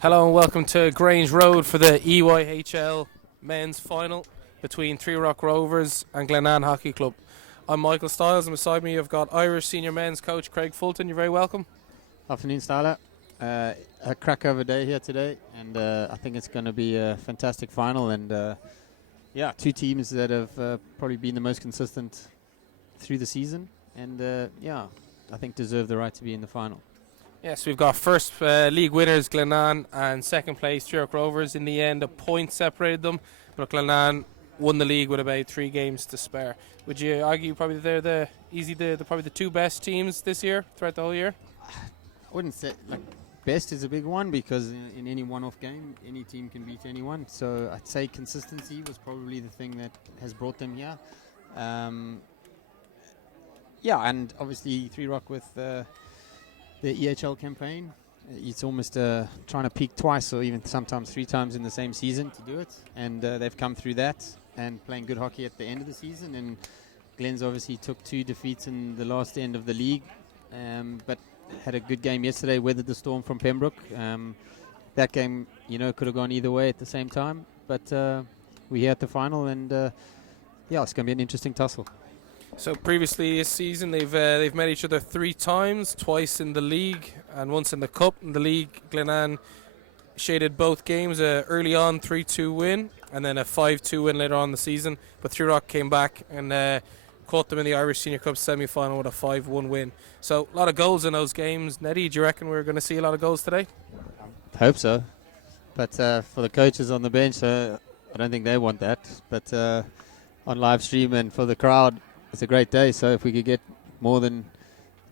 Hello and welcome to Grange Road for the EYHL men's final between Three Rock Rovers and Glenanne Hockey Club. I'm Michael Stiles, and beside me I've got Irish senior men's coach Craig Fulton. You're very welcome. Afternoon, Starla. A crackover day here today, and I think it's going to be a fantastic final. And two teams that have probably been the most consistent through the season, and I think deserve the right to be in the final. Yes, we've got first league winners Glenanne and second place Three Rock Rovers. In the end, a point separated them, but Glenanne won the league with about 3 games to spare. Would you argue probably they're probably the two best teams this year throughout the whole year? I wouldn't say best is a big one, because in any one-off game, any team can beat anyone. So I'd say consistency was probably the thing that has brought them here. And obviously Three Rock with the EHL campaign. It's almost trying to peak twice or even sometimes 3 times in the same season to do it. And they've come through that and playing good hockey at the end of the season. And Glenn's obviously took 2 defeats in the last end of the league, but had a good game yesterday, weathered the storm from Pembroke. That game, could have gone either way at the same time. But we're here at the final, and it's going to be an interesting tussle. So previously this season they've met each other 3 times, twice in the league and once in the cup. In the league, Glenanne shaded both games, early on 3-2 win and then a 5-2 win later on in the season. But Three Rock came back and caught them in the Irish Senior Cup semi-final with a 5-1 win. So a lot of goals in those games. Nettie, do you reckon we're going to see a lot of goals today? I hope so. But for the coaches on the bench, I don't think they want that. But on live stream and for the crowd, it's a great day. So if we could get more than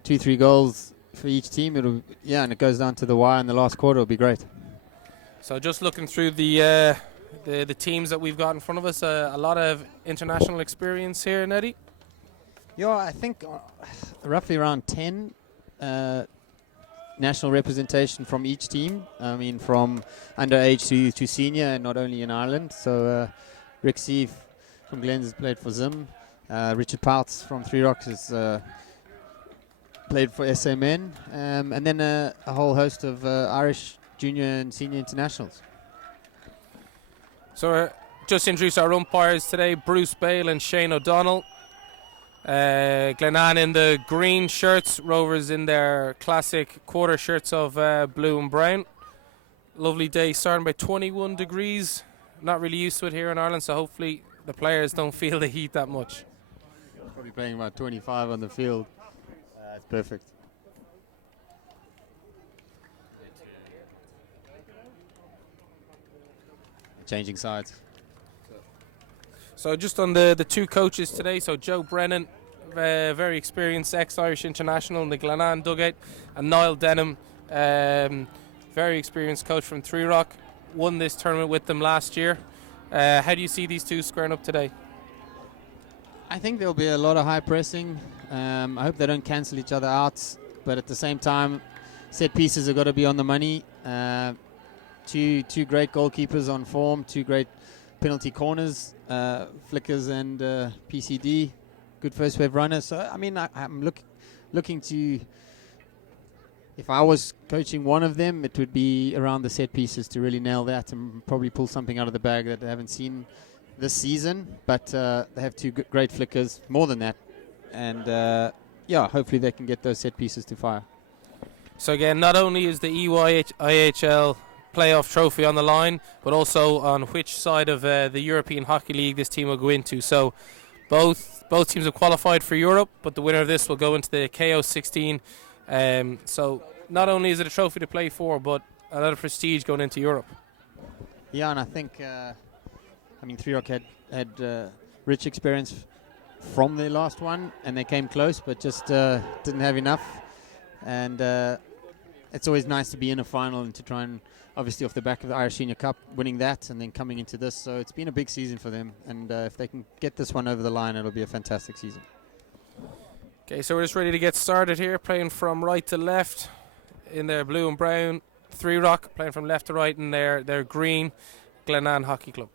2-3 goals for each team, and it goes down to the wire in the last quarter, it'll be great. So just looking through the teams that we've got in front of us, a lot of international experience here, Nettie. Yeah, I think roughly around 10 national representation from each team. I mean, from underage to senior, and not only in Ireland. So Rick Sieve from Glens has played for Zim. Richard Pouts from Three Rocks has played for SMN. And then a whole host of Irish junior and senior internationals. So just introduce our umpires today, Bruce Bale and Shane O'Donnell. Glenanne in the green shirts, Rovers in their classic quarter shirts of blue and brown. Lovely day, starting by 21 degrees. Not really used to it here in Ireland, so hopefully the players don't feel the heat that much. Probably playing about 25 on the field. That's perfect. Changing sides. So just on the 2 coaches today, so Joe Brennan, very experienced ex-Irish international in the Glenanne dugout, and Niall Denham, very experienced coach from Three Rock, won this tournament with them last year. How do you see these 2 squaring up today? I think there'll be a lot of high pressing. I hope they don't cancel each other out, but at the same time, set pieces have got to be on the money. Two great goalkeepers on form, 2 great penalty corners, flickers and PCD, good first wave runners. So I mean, I'm looking to. If I was coaching one of them, it would be around the set pieces to really nail that and probably pull something out of the bag that I haven't seen this season. But they have 2 great flickers, more than that, and hopefully they can get those set pieces to fire. So again, not only is the EYHL playoff trophy on the line, but also on which side of the European Hockey League this team will go into. So both teams have qualified for Europe, but the winner of this will go into the KO 16. So not only is it a trophy to play for, but a lot of prestige going into Europe. Yeah, and I think Three Rock had rich experience from their last one, and they came close, but just didn't have enough. And it's always nice to be in a final and to try and, obviously off the back of the Irish Senior Cup, winning that and then coming into this. So it's been a big season for them, and if they can get this one over the line, it'll be a fantastic season. Okay, so we're just ready to get started here, playing from right to left in their blue and brown. Three Rock playing from left to right in their green Glenanne Hockey Club.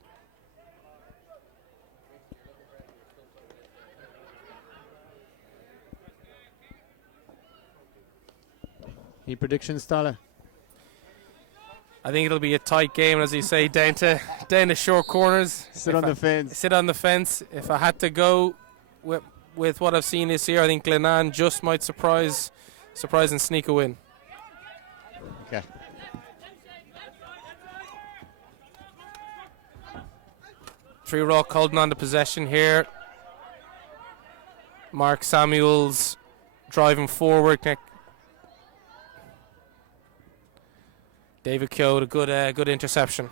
Any predictions, Tyler? I think it'll be a tight game, as you say, down to short corners. Sit on the fence. Sit on the fence. If I had to go with what I've seen this year, I think Glenanne just might surprise and sneak a win. Okay. Three Rock holding on to possession here. Mark Samuels driving forward. David Keogh, a good interception.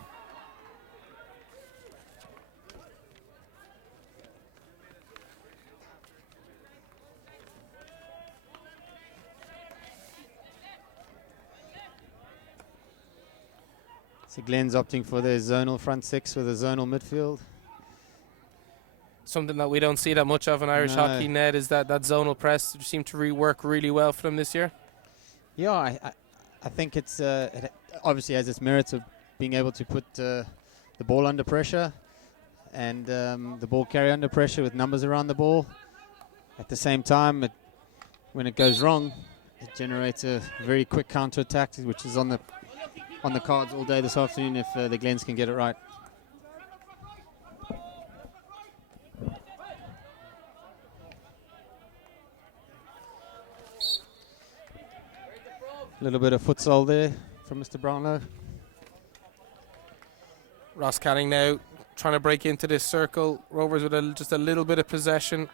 So Glenn's opting for their zonal front six with a zonal midfield. Something that we don't see that much of in Irish hockey, Ned, is that zonal press seemed to work really well for them this year. Yeah, I think it obviously has its merits of being able to put the ball under pressure and the ball carrier under pressure with numbers around the ball. At the same time, when it goes wrong, it generates a very quick counter-attack, which is on the cards all day this afternoon if the Glens can get it right. A little bit of futsal there from Mr. Brownlow. Ross Canning now trying to break into this circle. Rovers with just a little bit of possession.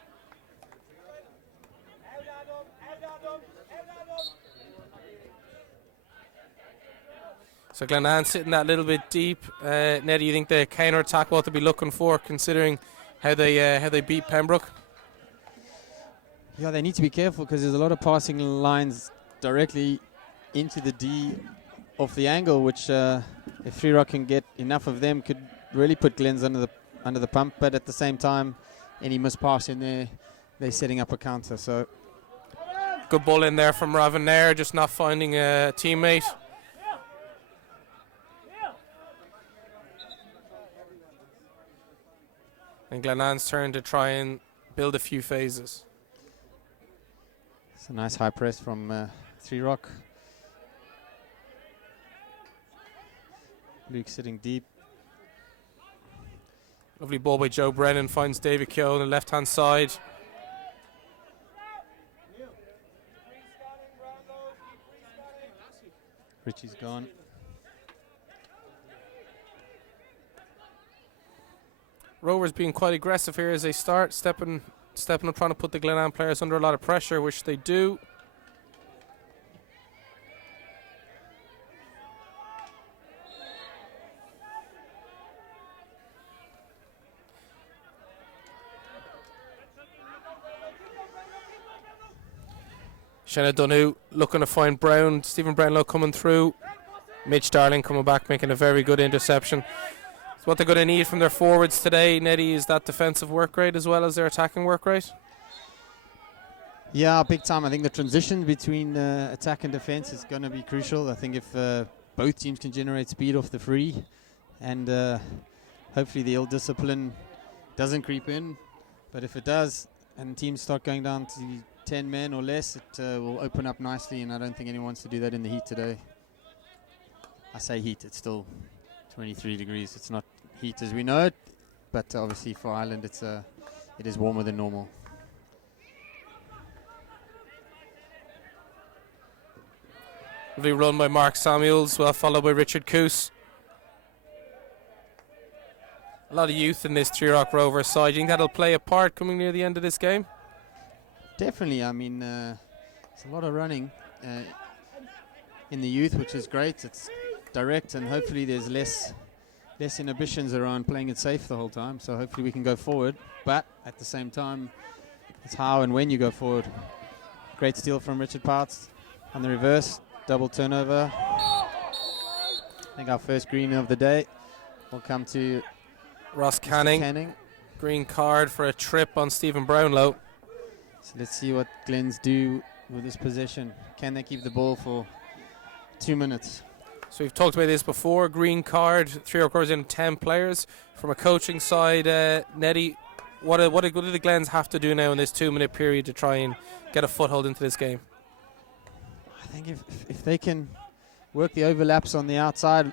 So Glenanne sitting that little bit deep. Ned, do you think the counter attack what to be looking for, considering how they beat Pembroke? Yeah, they need to be careful because there's a lot of passing lines directly into the D off the angle, which if Free Rock can get enough of them, could really put Glens under the pump. But at the same time, any missed pass in there, they're setting up a counter. So good ball in there from Ravanair, just not finding a teammate. And Glenanne's turn to try and build a few phases. It's a nice high press from Three Rock. Luke sitting deep. Lovely ball by Joe Brennan, finds David Keogh on the left-hand side. Richie's gone. Rovers being quite aggressive here as they start, stepping up, trying to put the Glenanne players under a lot of pressure, which they do. Shanna Dunhu looking to find Brown. Stephen Brownlow coming through. Mitch Darling coming back, making a very good interception. So what they're going to need from their forwards today, Neddy, is that defensive work rate as well as their attacking work rate? Yeah, big time. I think the transition between attack and defense is going to be crucial. I think if both teams can generate speed off the free and hopefully the ill discipline doesn't creep in. But if it does and teams start going down to 10 men or less, it will open up nicely, and I don't think anyone wants to do that in the heat today. I say heat, it's still 23 degrees. It's not heat as we know it, but obviously for Ireland it is warmer than normal. Lovely run by Mark Samuels, well followed by Richard Coos. A lot of youth in this Three Rock Rovers side. Do you think that'll play a part coming near the end of this game? Definitely. I mean, it's a lot of running in the youth, which is great. It's direct, and hopefully there's less inhibitions around playing it safe the whole time. So hopefully we can go forward. But at the same time, it's how and when you go forward. Great steal from Richard Parts on the reverse. Double turnover. I think our first green of the day will come to Ross Canning. Green card for a trip on Stephen Brownlow. So let's see what Glens do with this possession. Can they keep the ball for 2 minutes? So we've talked about this before. Green card, Three Rock Rovers in 10 players. From a coaching side, Neddy, what do the Glens have to do now in this 2-minute period to try and get a foothold into this game? I think if they can work the overlaps on the outside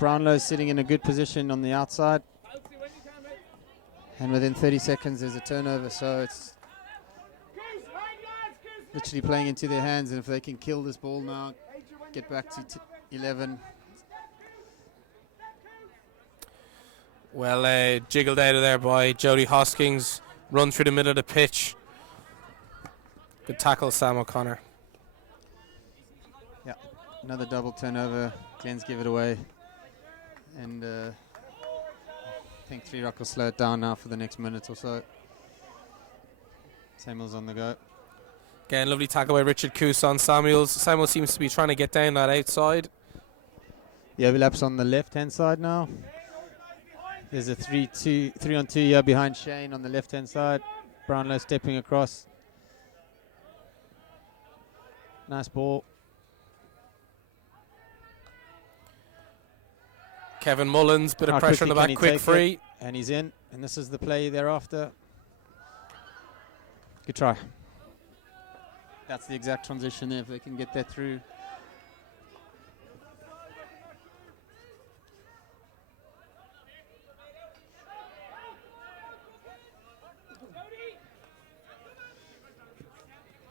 Brownlow's sitting in a good position on the outside. And within 30 seconds, there's a turnover, so it's literally playing into their hands. And if they can kill this ball now, get back to 11. Well, jiggled out of there by Jody Hoskins. Run through the middle of the pitch. Good tackle, Sam O'Connor. Yeah, another double turnover. Glens give it away. And I think 3 Rock will slow it down now for the next minute or so. Samuel's on the go. Again, lovely tackle by Richard Coos on Samuels. Samuel seems to be trying to get down that outside. The overlap's on the left-hand side now. There's a 3-on-2 here behind Shane on the left-hand side. Brownlow stepping across. Nice ball. Kevin Mullins, bit of pressure on the back, quick free. And he's in, and this is the play thereafter. Good try. That's the exact transition there, if they can get that through.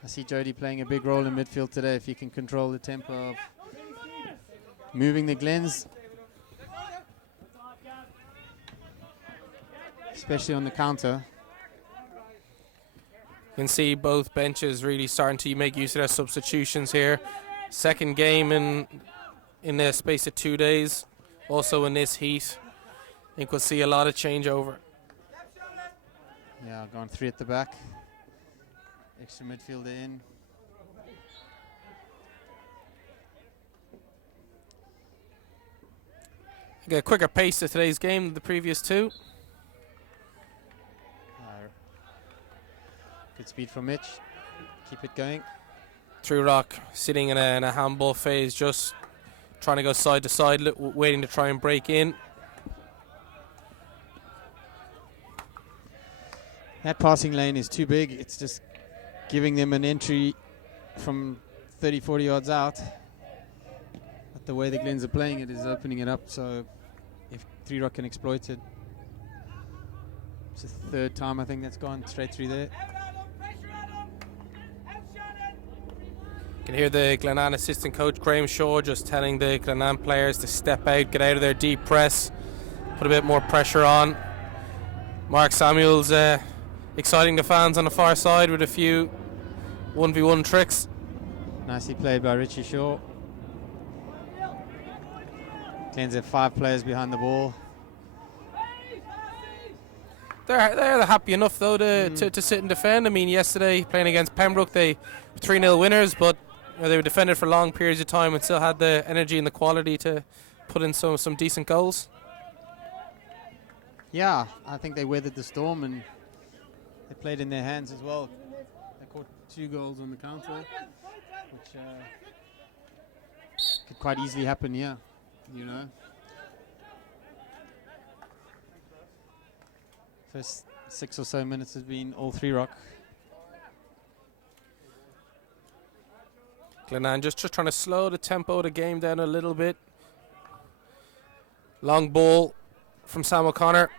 I see Jody playing a big role in midfield today, if he can control the tempo of moving the Glens. Especially on the counter. You can see both benches really starting to make use of their substitutions here. Second game in the space of 2 days. Also in this heat. I think we'll see a lot of changeover. Yeah, going 3 at the back. Extra midfielder in. Get a quicker pace to today's game than the previous 2. Good speed from Mitch. Keep it going. True Rock sitting in a handball phase, just trying to go side to side, waiting to try and break in. That passing lane is too big. It's just giving them an entry from 30, 40 yards out. But the way the Glens are playing it is opening it up, so if 3 Rock can exploit it. It's the 3rd time I think that's gone straight through there. You can hear the Glenanne assistant coach Graham Shaw just telling the Glenanne players to step out, get out of their deep press, put a bit more pressure on. Mark Samuels exciting the fans on the far side with a few 1v1 tricks. Nicely played by Richie Shaw. Glens have 5 players behind the ball. They're happy enough though to sit and defend. I mean, yesterday playing against Pembroke, they were 3-0 winners, but they were defended for long periods of time and still had the energy and the quality to put in some decent goals. Yeah, I think they weathered the storm and they played in their hands as well. They caught 2 goals on the counter, which could quite easily happen here, you know. First 6 or so minutes has been all 3 Rock. Glenanne just trying to slow the tempo of the game down a little bit. Long ball from Sam O'Connor.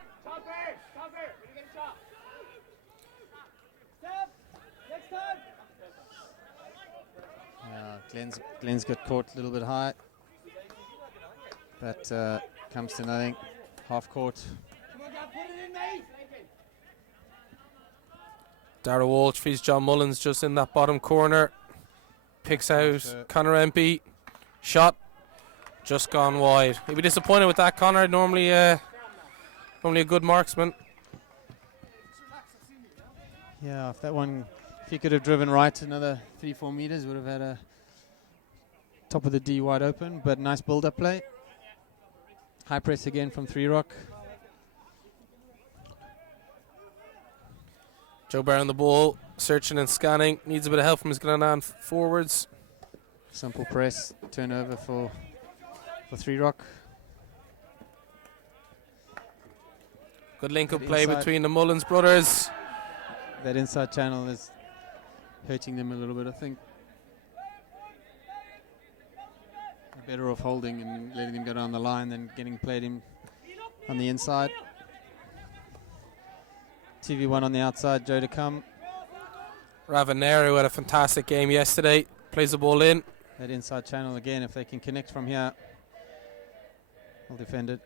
Glenn's got caught a little bit high, but comes to nothing. Half court. Dara Walsh feeds John Mullins just in that bottom corner. Picks out Connor Empey. Shot just gone wide. He'd be disappointed with that, Connor. Normally a good marksman. Yeah, if he could have driven right another 3-4 meters, would have had a top of the D wide open, but nice build-up play. High press again from 3 Rock. Joe Barr on the ball, searching and scanning. Needs a bit of help from his Glenanne forwards. Simple press, turnover for 3 Rock. Good link-up play between the Mullins brothers. That inside channel is hurting them a little bit, I think. A better off holding and letting him go down the line than getting played him on the inside. 2v1 on the outside, Joe to come. Ravanero had a fantastic game yesterday. Plays the ball in. That inside channel again, if they can connect from here, they'll defend it.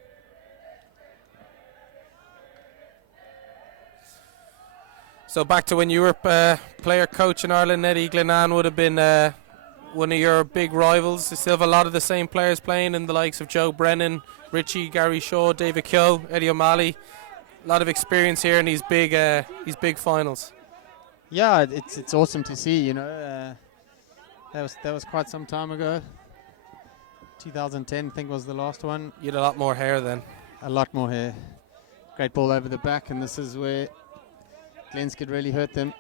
So back to when you were player coach in Ireland, Eddie, Glenanne would have been one of your big rivals. You still have a lot of the same players playing in the likes of Joe Brennan, Richie, Gary Shaw, David Keogh, Eddie O'Malley. A lot of experience here in these big finals. Yeah, it's awesome to see. You know, that was quite some time ago. 2010, I think, was the last one. You had a lot more hair then. A lot more hair. Great ball over the back, and this is where Glens could really hurt them.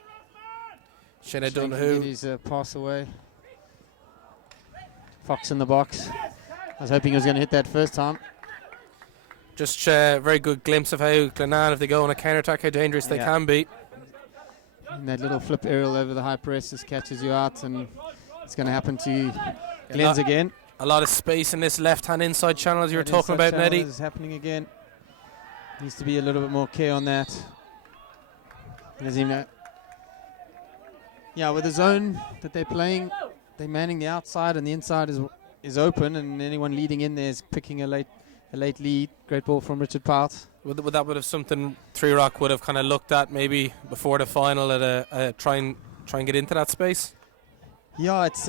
Shane Shane Donoghue. get his pass away. Fox in the box. I was hoping he was going to hit that first time. Just a very good glimpse of how Glenanne, if they go on a counter-attack, how dangerous they can be. And that little flip aerial over the high press just catches you out, and it's going to happen to Glens again. A lot of space in this left-hand inside channel, as you were talking about, Neddy. This is happening again. Needs to be a little bit more care on that. Yeah, with the zone that they're playing, they're manning the outside, and the inside is open, and anyone leading in there is picking a late lead. Great ball from Richard Part. Would that have something Three Rock would have kind of looked at maybe before the final at a try and get into that space? Yeah, it's.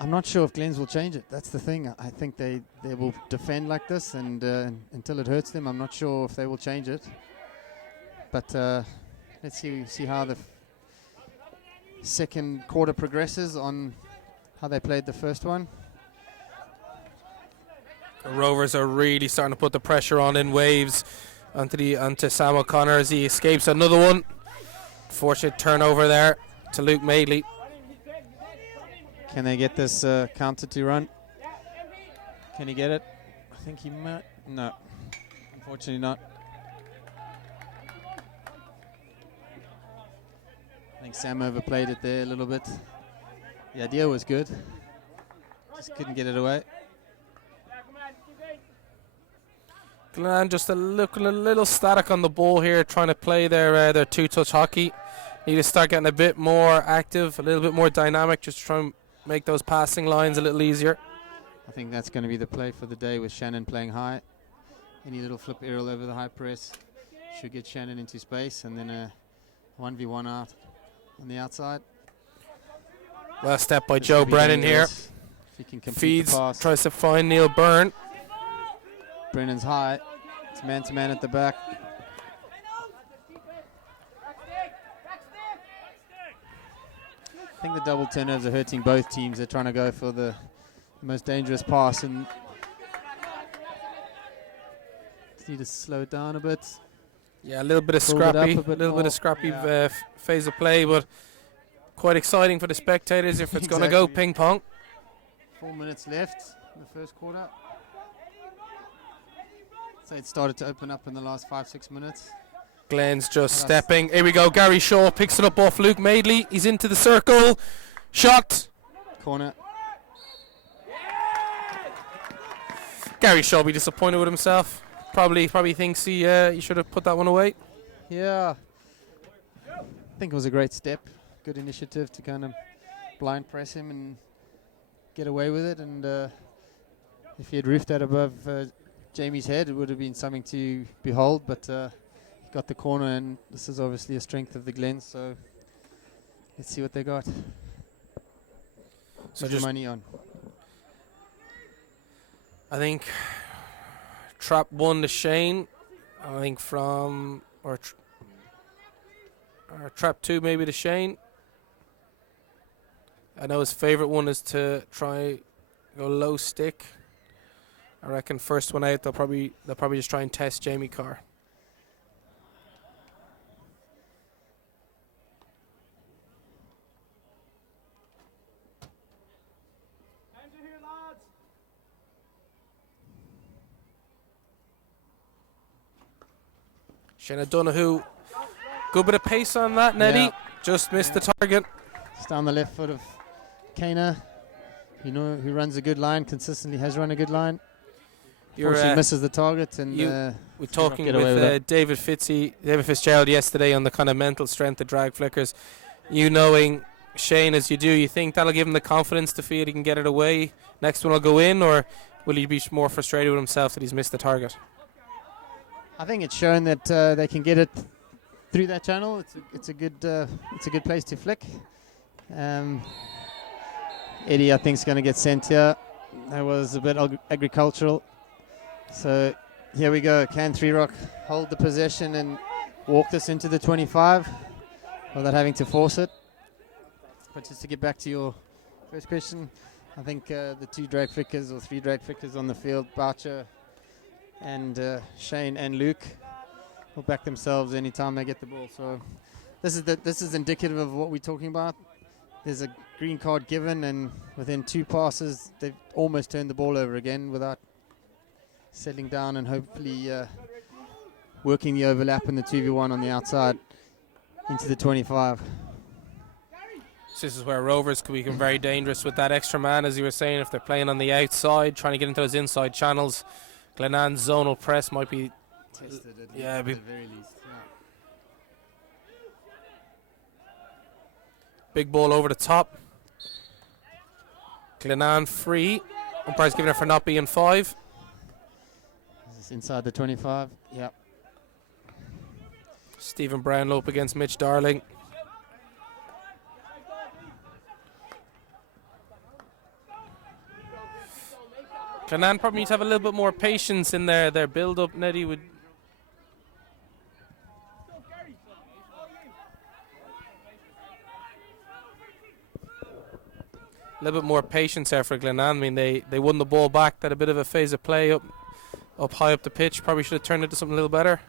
I'm not sure if Glens will change it. That's the thing. I think they will defend like this, and until it hurts them, I'm not sure if they will change it. But let's see how the second quarter progresses on how they played the first one. The Rovers are really starting to put the pressure on in waves onto Sam O'Connor as he escapes another one. Fortunate turnover there to Luke Madeley. Can they get this counter to run? Can he get it? I think he might. No, unfortunately not. I think Sam overplayed it there a little bit. The idea was good. Just couldn't get it away. Glenanne just looking a little static on the ball here, trying to play their two-touch hockey. Need to start getting a bit more active, a little bit more dynamic, just try and make those passing lines a little easier. I think that's going to be the play for the day with Shannon playing high. Any little flip aerial over the high press should get Shannon into space, and then a 1v1 out on the outside. Well step by Joe Brennan here. If he can complete Feeds, the pass. tries to find Neil Byrne. Brennan's high. It's man-to-man at the back. I think the double turnovers are hurting both teams. They're trying to go for the most dangerous pass, and just need to slow it down a bit. Yeah, a little bit of Pulled it up scrappy, a bit little bit more. of scrappy Yeah. phase of play, but quite exciting for the spectators if it's going to go Exactly. ping pong. 4 minutes left in the first quarter. So it started to open up in the last 5-6 minutes. Glenn's just stepping. Here we go. Gary Shaw picks it up off Luke Madeley. He's into the circle. Shot. Corner. Gary Shaw will be disappointed with himself. Probably thinks he should have put that one away. Yeah. I think it was a great step. Good initiative to kind of blind press him and get away with it. And if he had roofed that above Jamie's head, it would have been something to behold. But he got the corner, and this is obviously a strength of the Glens. So let's see what they got. So Put just your money on. I think trap 1 to Shane. I think or trap 2 maybe to Shane. I know his favorite one is to try go low stick. I reckon first one out they'll probably just try and test Jamie Carr. Shane Donoghue, good bit of pace on that, Neddy. Yeah. Just missed the target. Just down the left foot of Kana. who runs a good line, consistently has run a good line. You're Unfortunately misses the target, and we're talking with David Fitzgerald yesterday on the kind of mental strength of drag flickers. You knowing Shane as you do, you think that'll give him the confidence to feel he can get it away? Next one will go in, or will he be more frustrated with himself that he's missed the target? I think it's shown that they can get it through that channel. It's a good place to flick. Eddie, I think, is going to get sent here. That was a bit agricultural. So here we go. Can 3 Rock hold the possession and walk this into the 25 without having to force it? But just to get back to your first question, I think the 2 drag flickers or 3 drag flickers on the field, Boucher and Shane and Luke, will back themselves anytime they get the ball. So this is indicative of what we're talking about. There's a green card given, and within 2 passes, they've almost turned the ball over again without settling down and hopefully working the overlap in the 2v1 on the outside into the 25. This is where Rovers could become very dangerous with that extra man, as you were saying, if they're playing on the outside, trying to get into those inside channels. Glenanne's zonal press might be tested at the very least. Big ball over the top. Glenanne free. Umpire's giving it for not being 5. This is inside the 25. Yep. Stephen Brownlow up against Mitch Darling. Glenanne probably needs to have a little bit more patience in their build-up. Neddy would. A little bit more patience there for Glenanne. I mean, they won the ball back. That a bit of a phase of play up high up the pitch. Probably should have turned it to something a little better.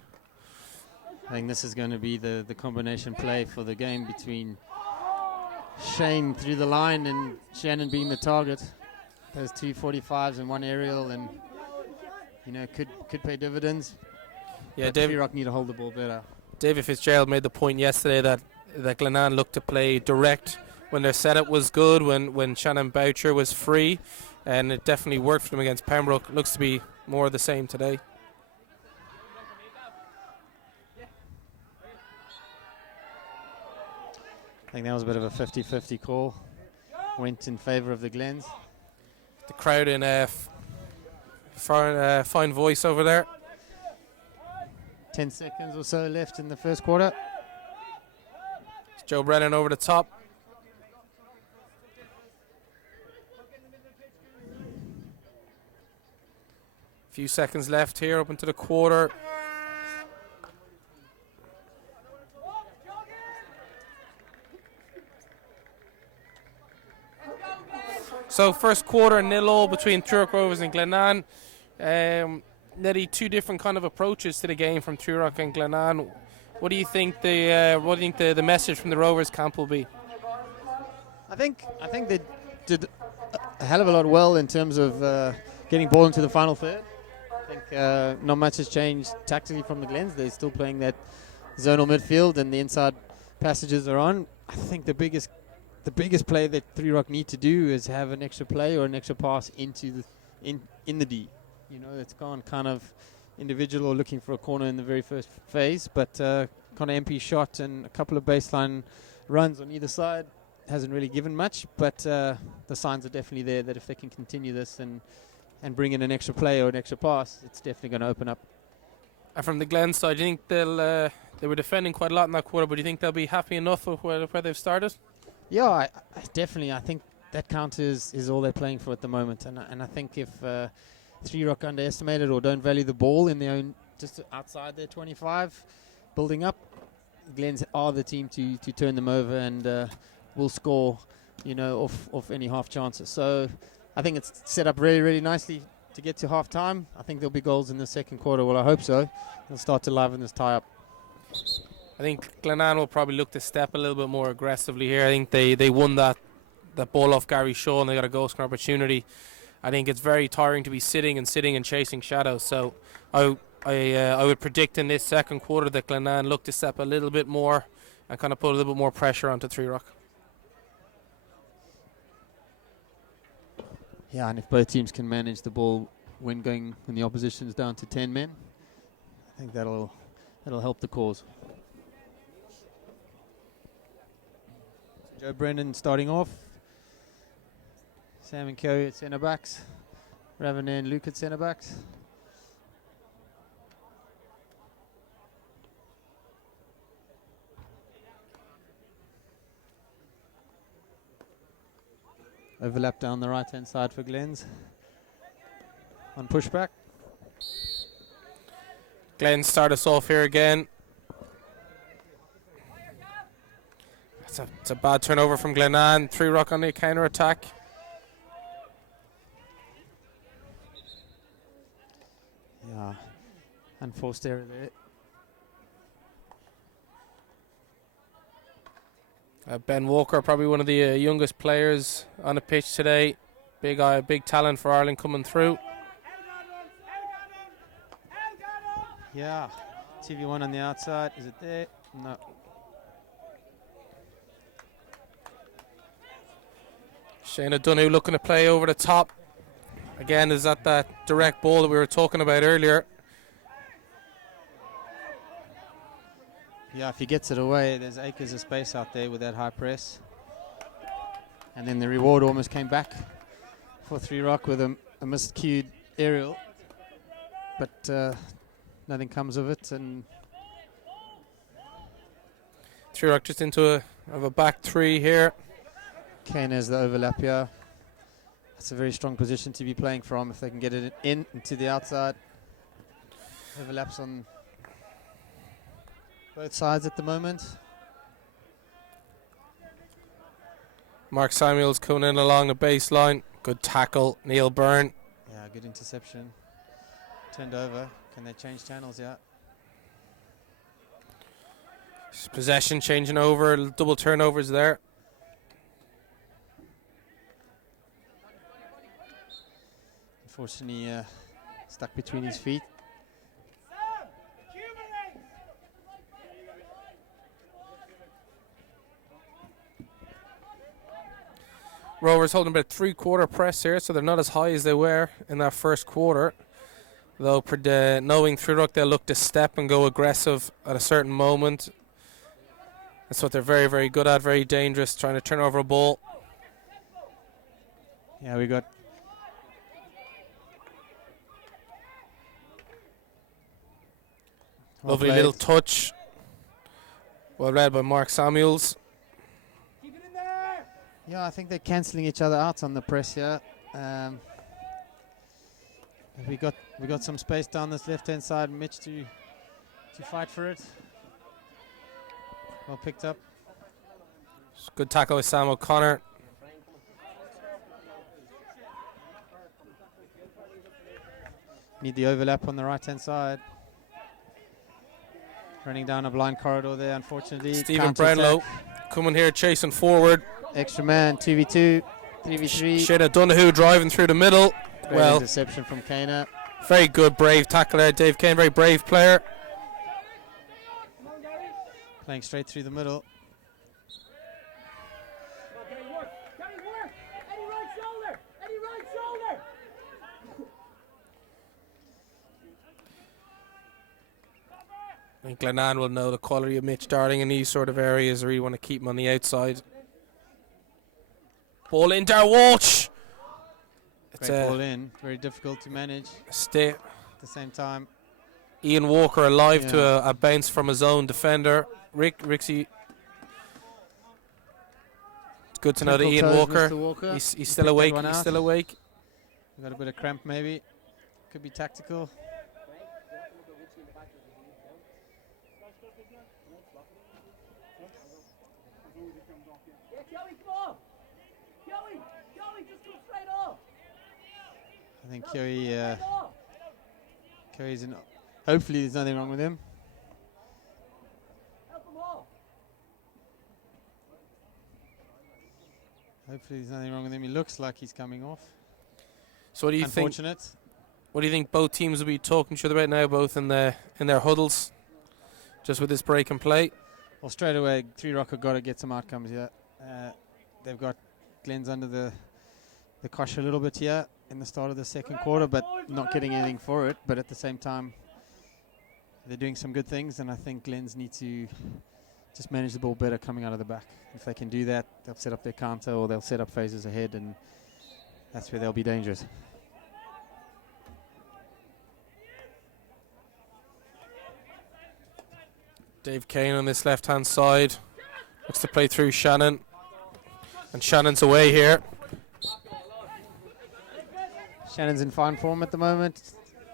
I think this is going to be the combination play for the game between Shane through the line and Shannon being the target. Those 2 45s and 1 aerial, and could pay dividends. Yeah, David Rock need to hold the ball better. David Fitzgerald made the point yesterday that Glenanne looked to play direct when their setup was good, when Shannon Boucher was free, and it definitely worked for them against Pembroke. Looks to be more of the same today. I think that was a bit of a 50-50 call. Went in favour of the Glens. The crowd in fine voice over there. 10 seconds or so left in the first quarter. It's Joe Brennan over the top. Few seconds left here up into the quarter. So first quarter 0-0 between 3 Rock Rovers and Glenanne. Neddy, 2 different kind of approaches to the game from 3 Rock and Glenanne. What do you think the message from the Rovers camp will be? I think they did a hell of a lot well in terms of getting ball into the final third. I think not much has changed tactically from the Glens. They're still playing that zonal midfield, and the inside passages are on. I think the biggest play that 3 Rock need to do is have an extra play or an extra pass into in the D. It's gone kind of individual or looking for a corner in the very first phase, but kind of MP shot and a couple of baseline runs on either side hasn't really given much, but the signs are definitely there that if they can continue this and bring in an extra play or an extra pass, it's definitely going to open up. And from the Glen side, do you think they were defending quite a lot in that quarter, but do you think they'll be happy enough with where they've started? Yeah, I definitely. I think that count is all they're playing for at the moment, and I think if 3 Rock underestimate it or don't value the ball in their own, just outside their 25, building up, Glens are the team to turn them over and will score, off any half chances. So I think it's set up really, really nicely to get to half time. I think there'll be goals in the second quarter. Well, I hope so. They'll start to liven this tie up. I think Glenanne will probably look to step a little bit more aggressively here. I think they won that ball off Gary Shaw and they got a goal scoring opportunity. I think it's very tiring to be sitting and chasing shadows. So I would predict in this second quarter that Glenanne look to step a little bit more and kind of put a little bit more pressure onto 3 Rock. Yeah, and if both teams can manage the ball when the opposition's down to 10 men, I think that'll help the cause. Joe Brennan starting off. Sam and Kyo at centre backs. Raven and Luke at centre backs. Overlap down the right hand side for Glenn's. On pushback. Glenn start us off here again. It's a bad turnover from Glenanne. 3 Rock on the counter attack. Yeah, unforced error there. Ben Walker, probably one of the youngest players on the pitch today. Big talent for Ireland coming through. Yeah, TV1 on the outside. Is it there? No. Shane O'Donoghue looking to play over the top. Again, is that direct ball that we were talking about earlier. Yeah, if he gets it away, there's acres of space out there with that high press. And then the reward almost came back for 3 Rock with a miscued aerial. But nothing comes of it. And 3 Rock just into a back three here. Kane has the overlap here. That's a very strong position to be playing from if they can get it into the outside. Overlaps on both sides at the moment. Mark Samuels coming in along the baseline. Good tackle. Neil Byrne. Yeah, good interception. Turned over. Can they change channels? Yeah. Possession changing over. Double turnovers there. Unfortunately, stuck between his feet. Rovers holding about 3/4 press here, so they're not as high as they were in that first quarter. Though, knowing 3 Rock, they'll look to step and go aggressive at a certain moment. That's what they're very, very good at, very dangerous, trying to turn over a ball. Yeah, we got lovely little touch. Well read by Mark Samuels. Yeah, I think they're cancelling each other out on the press here. We got some space down this left-hand side. Mitch to fight for it. Well picked up. Good tackle with Sam O'Connor. Need the overlap on the right-hand side. Running down a blind corridor there, unfortunately. Stephen Brownlow coming here chasing forward. Extra man, 2v2, 3v3. Shane O'Donoghue driving through the middle. Great interception from Kana. Very good, brave tackle there, Dave Kane. Very brave player. Playing straight through the middle. I think Glenanne will know the quality of Mitch Darling in these sort of areas. Really want to keep him on the outside. Ball in there, Walsh. Great ball in. Very difficult to manage. Stay. At the same time. Ian Walker alive to a bounce from his own defender. Rixie. It's good to know that Ian Walker. He's still awake. He's still awake. Got a bit of cramp maybe. Could be tactical. I think Kerry's in. Hopefully, there's nothing wrong with him. Hopefully, there's nothing wrong with him. He looks like he's coming off. So, what do you think? What do you think both teams will be talking to each other about now, both in their huddles, just with this break and play? Well, straight away, 3 Rock have got to get some outcomes here. They've got Glenn's under the the kosh a little bit here in the start of the second quarter, but not getting anything for it. But at the same time, they're doing some good things, and I think Glens need to just manage the ball better coming out of the back. If they can do that, they'll set up their counter or they'll set up phases ahead, and that's where they'll be dangerous. Dave Kane on this left-hand side. Looks to play through Shannon. And Shannon's away here. Shannon's in fine form at the moment.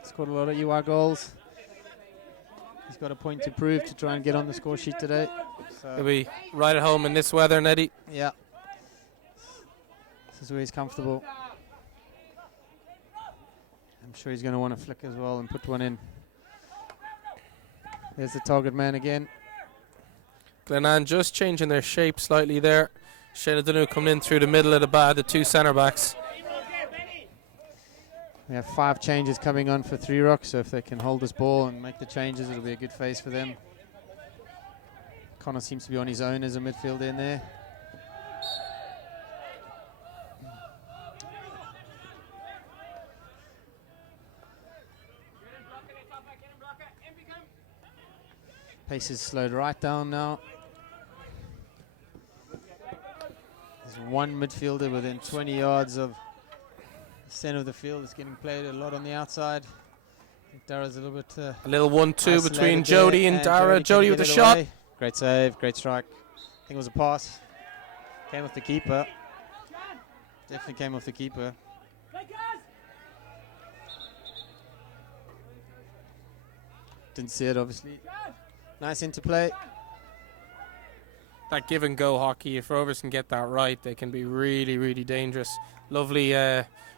Scored a lot of UI goals. He's got a point to prove to try and get on the score sheet today. So He'll be right at home in this weather, Neddy. yeah. This is where he's comfortable. I'm sure he's going to want to flick as well and put one in. There's the target man again. Glenanne just changing their shape slightly there. Shayna Dunu coming in through the middle of the two centre backs. We have 5 changes coming on for 3 Rock, so if they can hold this ball and make the changes, it'll be a good phase for them. Connor seems to be on his own as a midfielder in there. Pace is slowed right down now. There's one midfielder within 20 yards of the center of the field. It's getting played a lot on the outside. I think Dara's a little bit a little 1-2 between there, Jody and Dara. Jody with the shot. Away. Great save, great strike. I think it was a pass. Came off the keeper. Definitely came off the keeper. Didn't see it, obviously. Nice interplay. That give and go hockey, if Rovers can get that right, they can be really, really dangerous. Lovely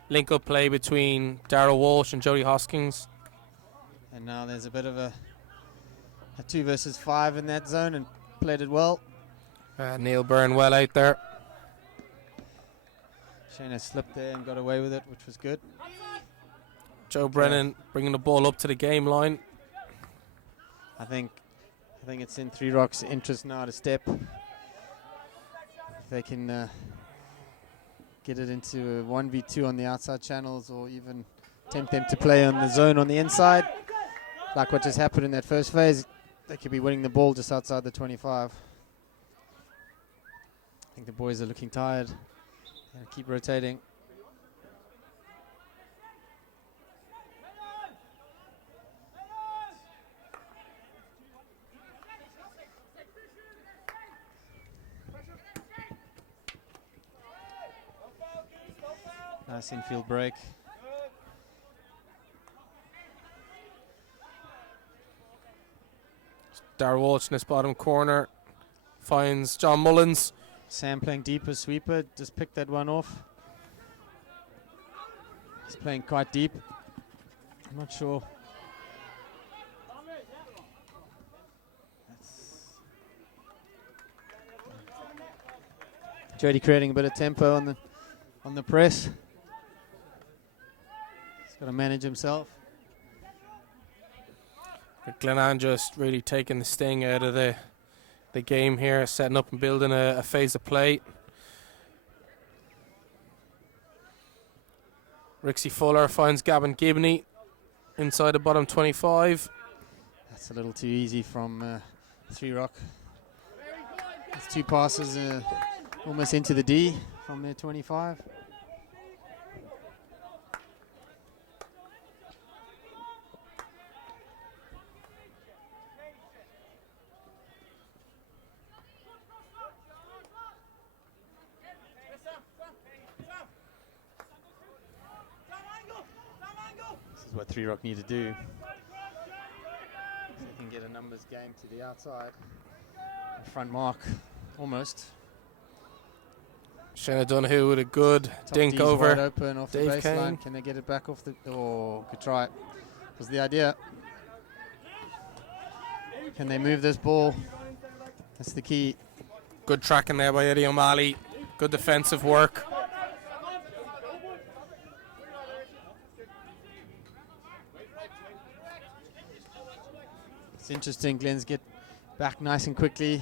link up play between Dara Walsh and Jody Hoskins. And now there's a bit of a 2 versus 5 in that zone, and played it well. Neil Byrne well out there. Shayna slipped there and got away with it, which was good. Joe Brennan bringing the ball up to the game line. I think it's in 3 Rock's interest now to step. If they can get it into a 1v2 on the outside channels, or even tempt them to play on the zone on the inside, like what just happened in that first phase, they could be winning the ball just outside the 25. I think the boys are looking tired. Keep rotating. Nice infield break. Dara Walsh in this bottom corner finds John Mullins. Sam playing deep as sweeper, just picked that one off. He's playing quite deep. I'm not sure. Jody creating a bit of tempo on the press. He's got to manage himself. But Glenanne just really taking the sting out of the game here, setting up and building a phase of play. Rixie Fuller finds Gavin Gibney inside the bottom 25. That's a little too easy from 3 Rock. It's 2 passes almost into the D from their 25. This is what 3 Rock need to do. So they can get a numbers game to the outside. Front mark, almost. Shayna Donahue with a good Top dink D's over wide open off Dave the baseline. Kane. Can they get it back off the... Oh, good try. Was the idea. Can they move this ball? That's the key. Good tracking there by Eddie O'Malley. Good defensive work. It's interesting. Glens get back nice and quickly.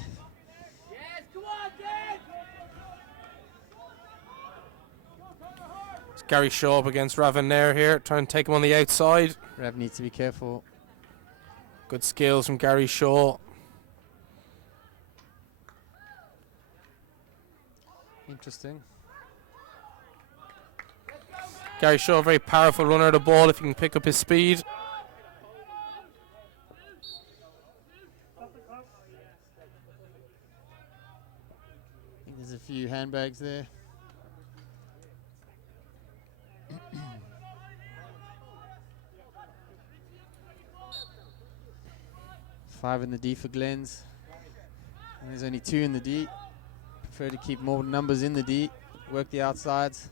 Gary Shaw up against Raven Nair here, trying to take him on the outside. Rav needs to be careful. Good skills from Gary Shaw. Interesting. Gary Shaw, a very powerful runner of the ball if he can pick up his speed. I think there's a few handbags there. Five in the D for Glens. And there's only 2 in the D. Prefer to keep more numbers in the D. Work the outsides.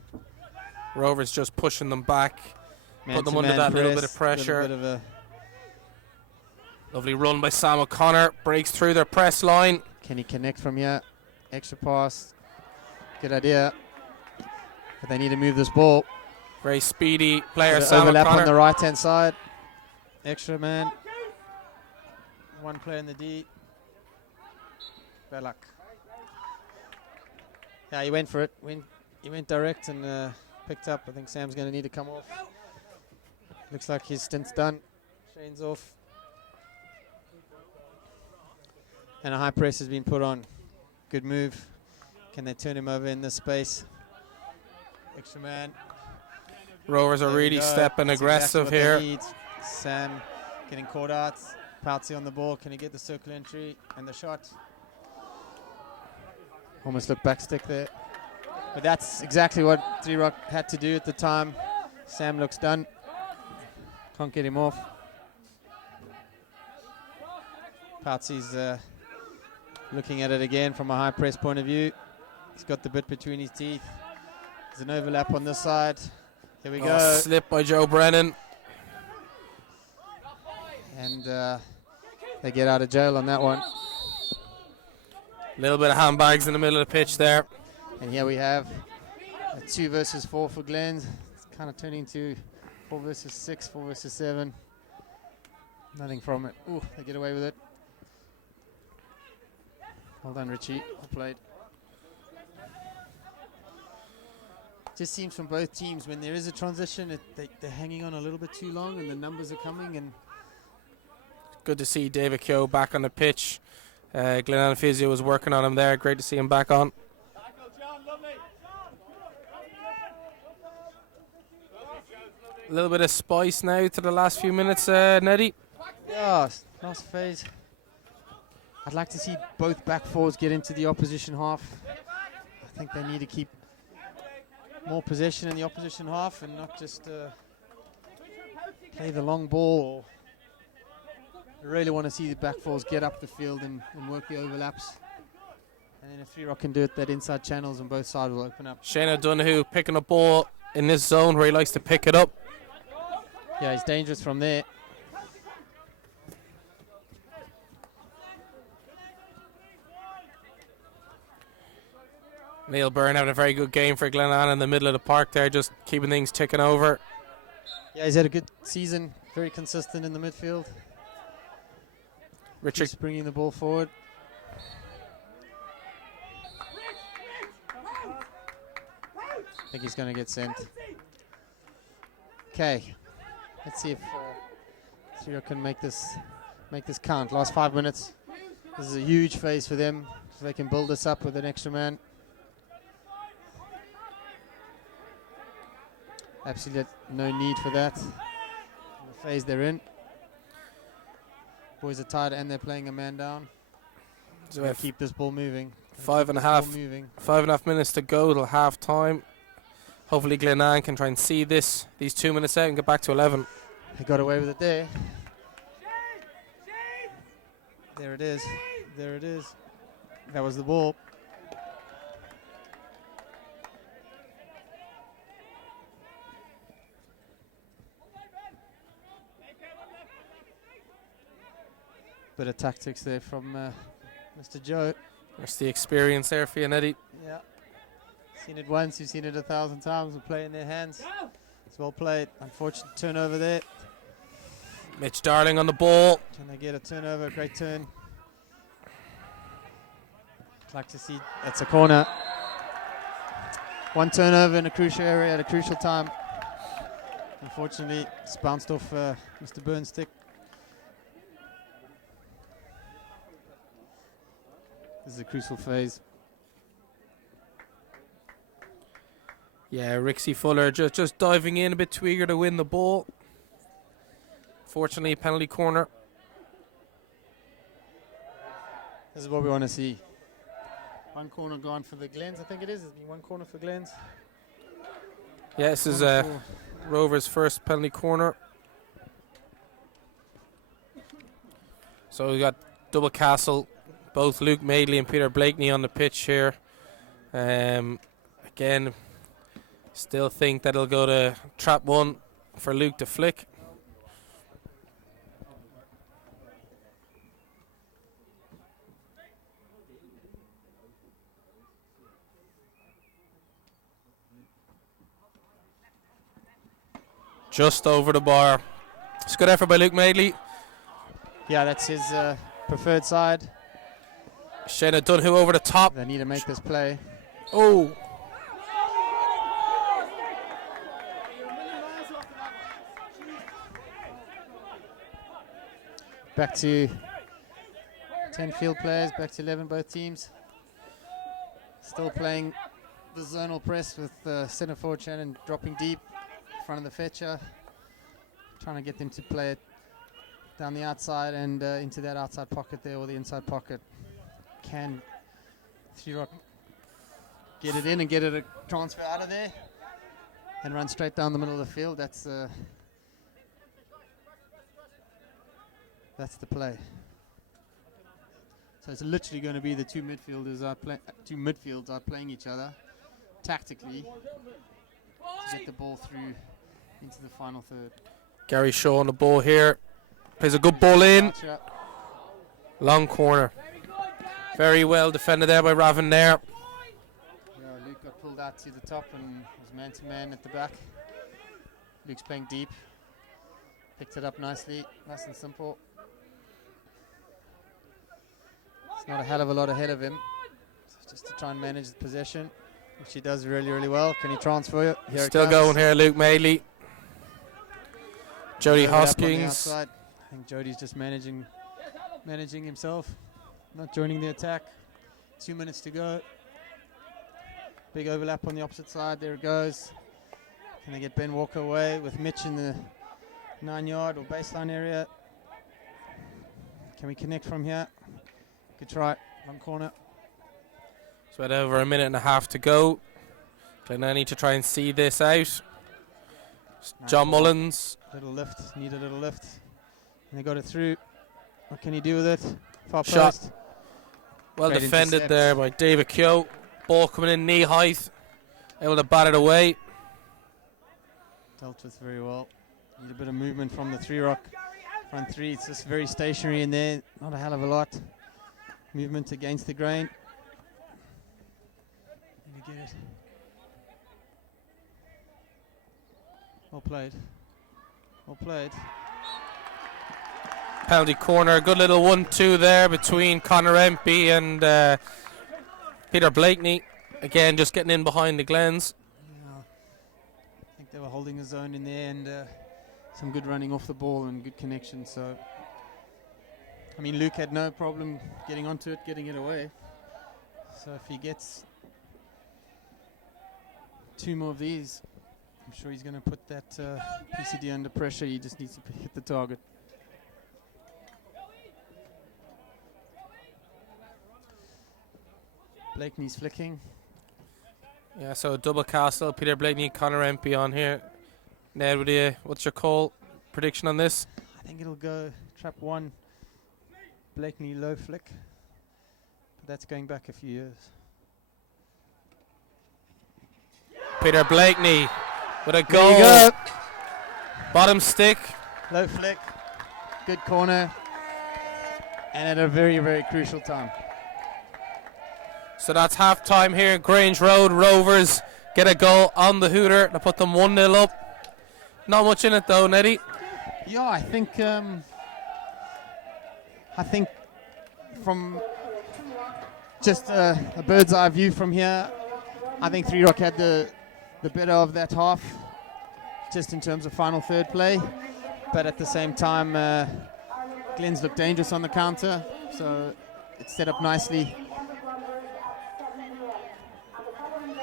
Rovers just pushing them back. Man Put them to under man that little press, bit of pressure. Little bit of a Lovely run by Sam O'Connor. Breaks through their press line. can he connect from here? Extra pass. Good idea. But they need to move this ball. Very speedy player, Bit of Sam overlap O'Connor. on the right-hand side. Extra man. 1 player in the D. Bad luck. Yeah, he went for it. He went direct and picked up. I think Sam's going to need to come off. Looks like his stint's done. Shane's off. And a high press has been put on. Good move. Can they turn him over in this space? Extra man. Rovers are There we really go. stepping That's aggressive exactly what they here. need. Sam getting caught out. Poutsy on the ball. Can he get the circle entry and the shot? Almost looked back stick there. But that's exactly what 3 Rock had to do at the time. Sam looks done. Can't get him off. Poutsy's looking at it again from a high press point of view. He's got the bit between his teeth. There's an overlap on this side. Here we go. Slip by Joe Brennan. And they get out of jail on that one. A little bit of handbags in the middle of the pitch there. And here we have a 2 versus 4 for Glens. It's kind of turning to 4 versus 6, 4 versus 7. Nothing from it. Ooh, they get away with it. Well done, Richie. Well played. Just seems from both teams when there is a transition, they're hanging on a little bit too long and the numbers are coming. And Good to see David Keogh back on the pitch. Glenanne Physio was working on him there. Great to see him back on. A little bit of spice now to the last few minutes, Neddy. yeah, last phase. I'd like to see both back fours get into the opposition half. I think they need to keep more possession in the opposition half and not just play the long ball. I really want to see the back fours get up the field and work the overlaps. And then if 3 Rock can do it, that inside channels on both sides will open up. Shane O'Donoghue picking a ball in this zone where he likes to pick it up. Yeah, he's dangerous from there. Neil Byrne having a very good game for Glenanne in the middle of the park there, just keeping things ticking over. Yeah, he's had a good season, very consistent in the midfield. Richard Keeps bringing the ball forward. I think he's going to get sent. Okay, let's see if 3 Rock can make this count. Last 5 minutes. This is a huge phase for them, so they can build this up with an extra man. Absolutely no need for that. In the phase they're in. Boys are tired and they're playing a man down. So Gotta keep this ball moving. Five and a half minutes to go till half time. Hopefully Glenanne can try and see these 2 minutes out and get back to 11. They got away with it there. There it is. There it is. That was the ball. Bit of tactics there from Mr. Joe. There's the experience there for you, Neddy. Yeah. Seen it once, you've seen it 1,000 times. We play in their hands. It's well played. Unfortunate turnover there. Mitch Darling on the ball. Can they get a turnover? Great turn. Like to see. That's a corner. One turnover in a crucial area at a crucial time. Unfortunately, it's bounced off Mr. Burns' stick. This is a crucial phase. Yeah, Rixie Fuller just diving in a bit too eager to win the ball. Fortunately, penalty corner. This is what we want to see. One corner gone for the Glens, I think it is. It's been one corner for Glens. Yeah, this is Rover's first penalty corner. So we got double castle, both Luke Madeley and Peter Blakeney on the pitch here. Again, still think that it'll go to trap one for Luke to flick. Just over the bar. It's a good effort by Luke Madeley. Yeah, that's his preferred side. Shayna Dunhu over the top. They need to make this play. Oh. Back to 10 field players, back to 11 both teams. Still playing the zonal press with centre forward Shannon dropping deep in front of the fetcher. Trying to get them to play it down the outside and into that outside pocket there, or the inside pocket. Can Thurok get it in and get it a transfer out of there and run straight down the middle of the field? That's the play. So it's literally going to be the two midfields are playing each other tactically to get the ball through into the final third. Gary Shaw on the ball here. Plays a good ball in. Long corner. Very well defended there by Raven there. Yeah, Luke got pulled out to the top and was man-to-man at the back. Luke's playing deep. Picked it up nicely, nice and simple. It's not a hell of a lot ahead of him. So just to try and manage the possession, which he does really, really well. Can he transfer it? Here Still it going here, Luke Madeley. Jody Hoskins. I think Jody's just managing himself, not joining the attack. 2 minutes to go. Big overlap on the opposite side. There it goes. Can they get Ben Walker away with Mitch in the 9-yard or baseline area? Can we connect from here? Good try. Long corner. So about over a minute and a half to go. Glenanne need to try and see this out. John Mullins. Little lift. Need a little lift. And they got it through. What can he do with it? Far Shot. post. Well Great defended intercept. there by David Keogh. Ball coming in knee height. Able to bat it away. Dealt with very well. Need a bit of movement from the three-rock front three. It's just very stationary in there. Not a hell of a lot. Movement against the grain. Did he get it? Well played. Well played. Penalty corner. Good little 1-2 there between Connor Empey and Peter Blakeney. Again, just getting in behind the Glens. Yeah. I think they were holding a zone in there and some good running off the ball and good connection. So, I mean, Luke had no problem getting onto it, getting it away. So if he gets 2 more of these, I'm sure he's going to put that PCD under pressure. He just needs to hit the target. Blakeney's flicking. Yeah, so double castle, Peter Blakeney, Connor Empey on here. Ned, what's your call? Prediction on this? I think it'll go trap 1, Blakeney low flick. But that's going back a few years. Peter Blakeney with a There goal. you go. Bottom stick. Low flick. Good corner. And at a very, very crucial time. So that's half time here in Grange Road. Rovers get a goal on the hooter to put them 1-0 up. Not much in it though, Neddy. Yeah, I think from just a bird's eye view from here, I think Three Rock had the better of that half, just in terms of final third play. But at the same time, Glenn's looked dangerous on the counter, so it's set up nicely.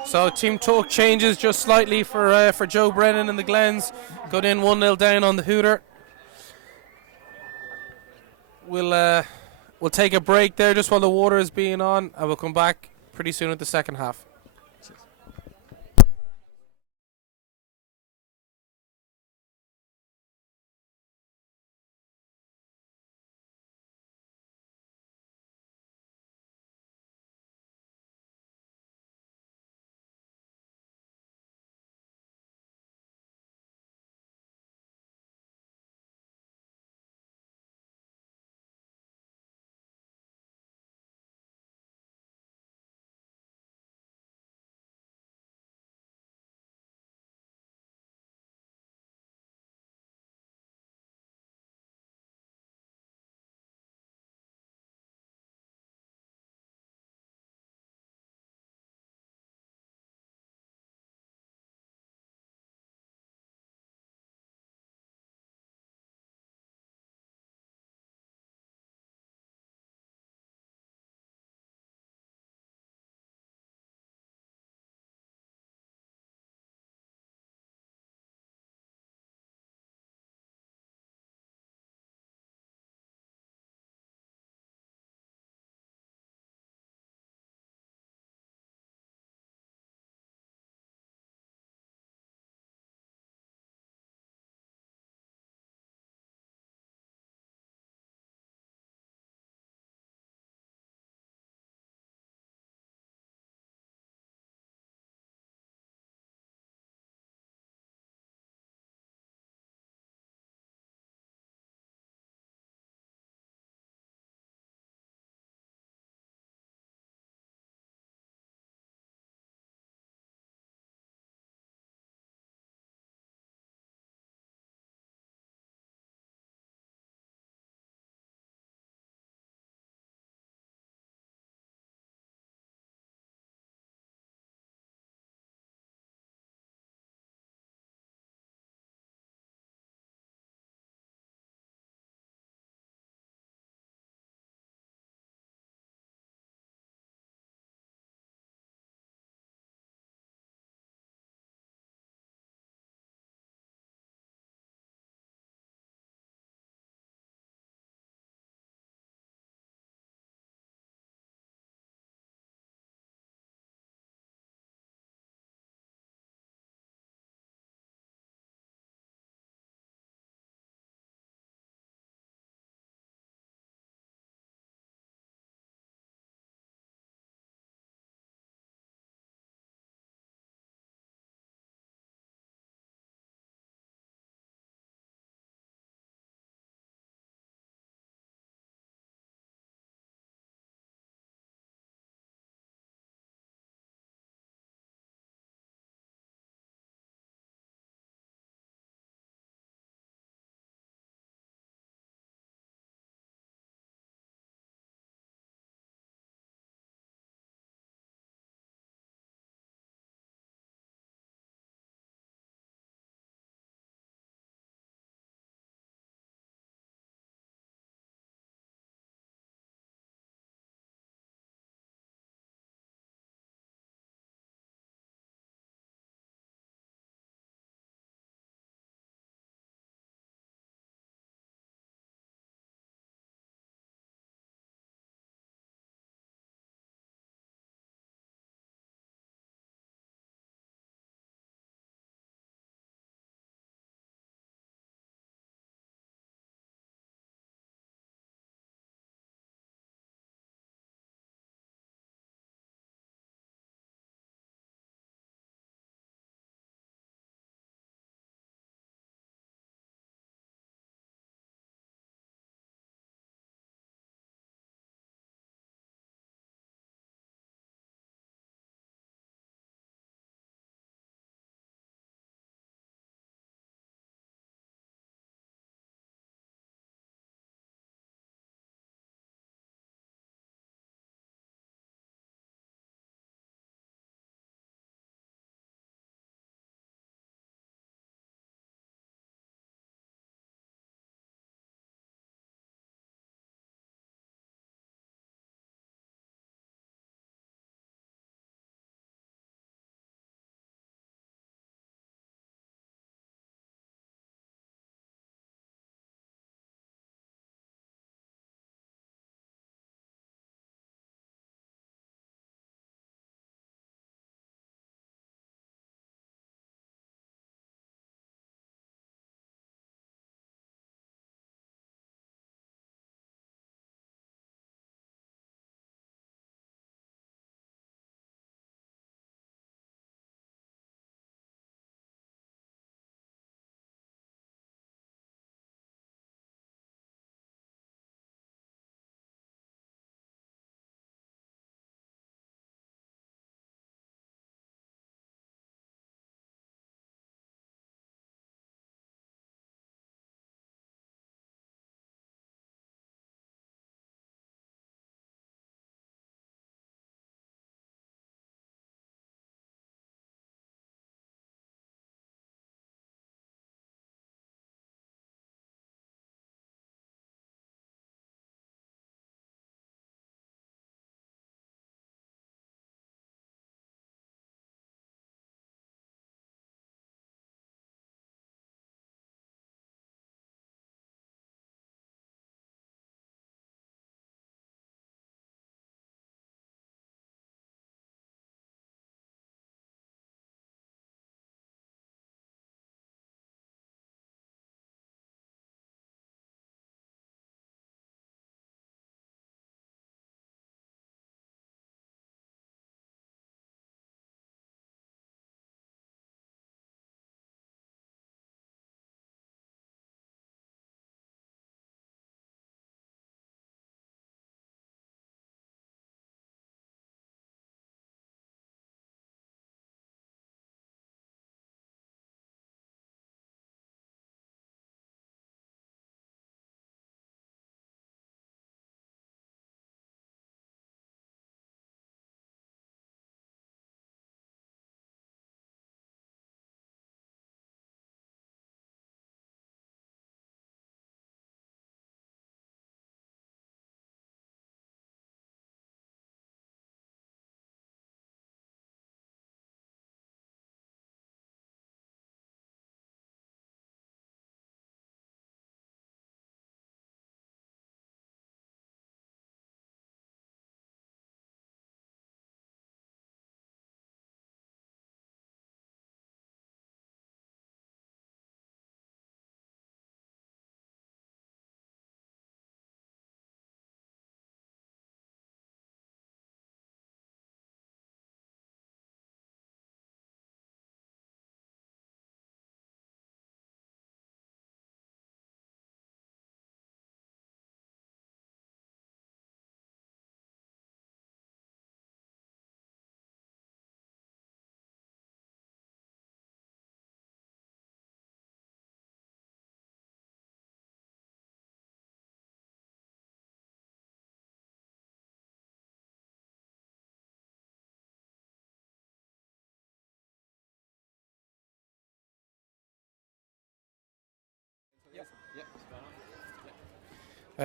So team talk changes just slightly for Joe Brennan and the Glens. Got in 1-0 down on the Hooter. We'll take a break there just while the water is being on, and we'll come back pretty soon at the second half.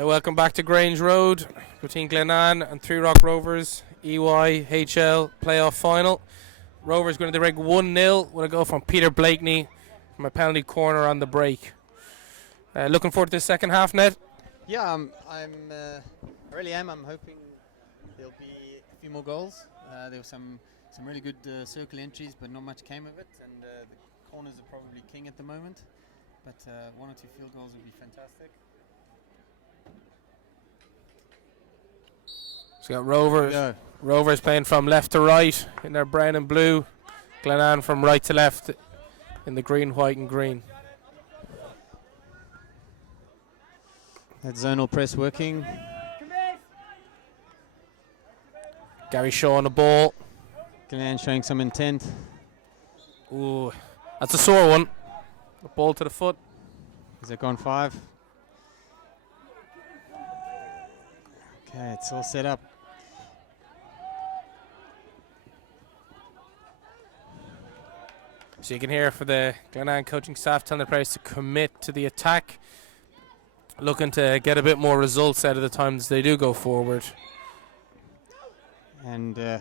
Welcome back to Grange Road between Glenanne and Three Rock Rovers, EYHL playoff final. Rovers going to the rig 1-0 with a goal from Peter Blakeney from a penalty corner on the break. Looking forward to the second half, Ned? Yeah, I really am. I'm hoping there'll be a few more goals. There were some really good circle entries, but not much came of it. And the corners are probably king at the moment. But 1 or 2 field goals would be fantastic. So we got Rovers playing from left to right in their brown and blue. Glenanne from right to left in the green, white and green. That zonal press working. Gary Shaw on the ball. Glenanne showing some intent. Ooh, that's a sore one. The ball to the foot. Is it gone 5? Okay, it's all set up. So you can hear for the Glenanne coaching staff telling the players to commit to the attack, looking to get a bit more results out of the times they do go forward. And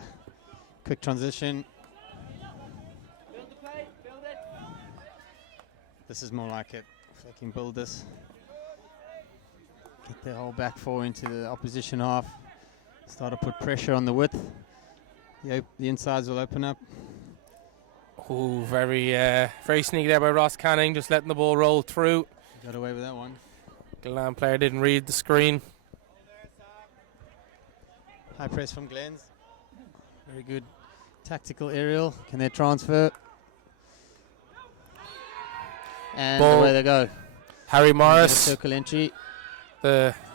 quick transition. This is more like it. If they can build this, get their whole back 4 into the opposition half, start to put pressure on the width. The insides will open up. Ooh, very sneaky there by Ross Canning, just letting the ball roll through. Got away with that one. Glenanne player didn't read the screen. High press from Glens. Very good tactical aerial. Can they transfer? And Ball. away they go. Harry Morris. Circle entry.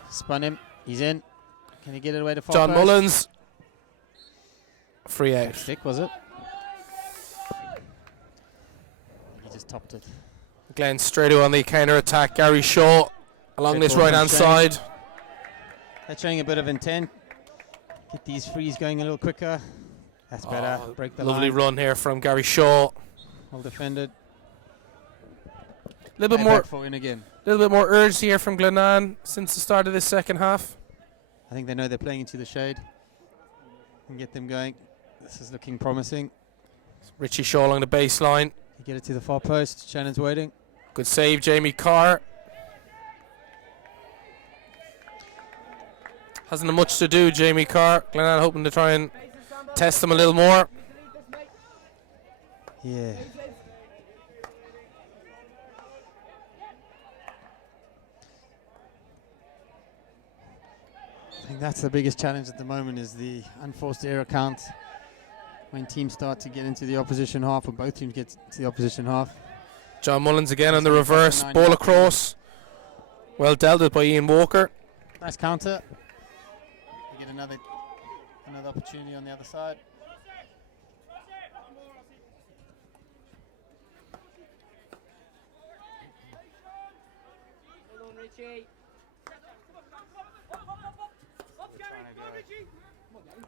Spun him. He's in. Can he get it away to far John post? Mullins. Free out. Stick, was it? He just topped it. Glenn straight on the counter attack. Gary Shaw along Great this ball right hand from Shane. side. That's showing a bit of intent. Get these frees going a little quicker. That's better. Break the Lovely line. run here from Gary Shaw. Well defended. A little bit Back more, for in again. little bit more urgency here from Glenanne since the start of this second half. I think they know they're playing into the shade. And get them going. This is looking promising. Richie Shaw along the baseline. You get it to the far post. Shannon's waiting. Good save, Jamie Carr. Hasn't had much to do, Jamie Carr. Glenanne hoping to try and test him a little more. Yeah. I think that's the biggest challenge at the moment is the unforced error count when teams start to get into the opposition half, or both teams get to the opposition half. John Mullins again on the reverse. Ball across. Well dealt with by Ian Walker. Nice counter. You get another opportunity on the other side.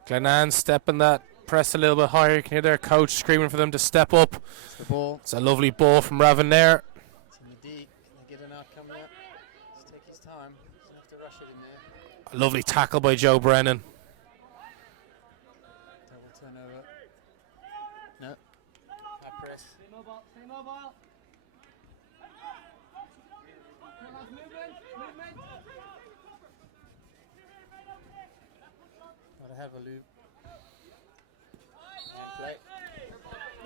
Glenanne stepping that press a little bit higher. You can hear their coach screaming for them to step up. It's the ball. It's a lovely ball from Raven there. It's in the D. Can they get an outcome yet? Just take his time. Doesn't have to rush it in there. A lovely tackle by Joe Brennan. Double turnover. No. High press. Stay mobile. Gotta have a loop.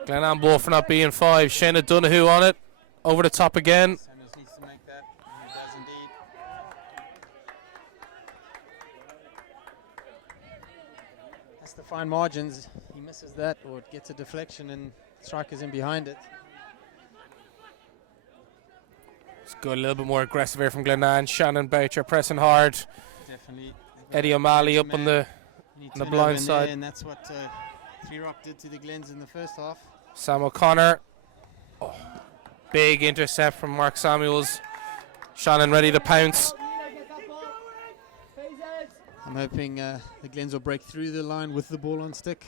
Glenanne ball for not being 5. Shayna Donoghue on it. Over the top again. Sanders needs to make that. He does indeed. That's the fine margins. He misses that, or it gets a deflection and striker's in behind it. It's good, a little bit more aggressive here from Glenanne. Shannon Boucher pressing hard. Definitely. Eddie O'Malley up on the Need on the turnover blind in side. there, and that's what Three Rock did to the Glens in the first half. Sam O'Connor. Oh, big intercept from Mark Samuels. Shannon ready to pounce. I'm hoping the Glens will break through the line with the ball on stick.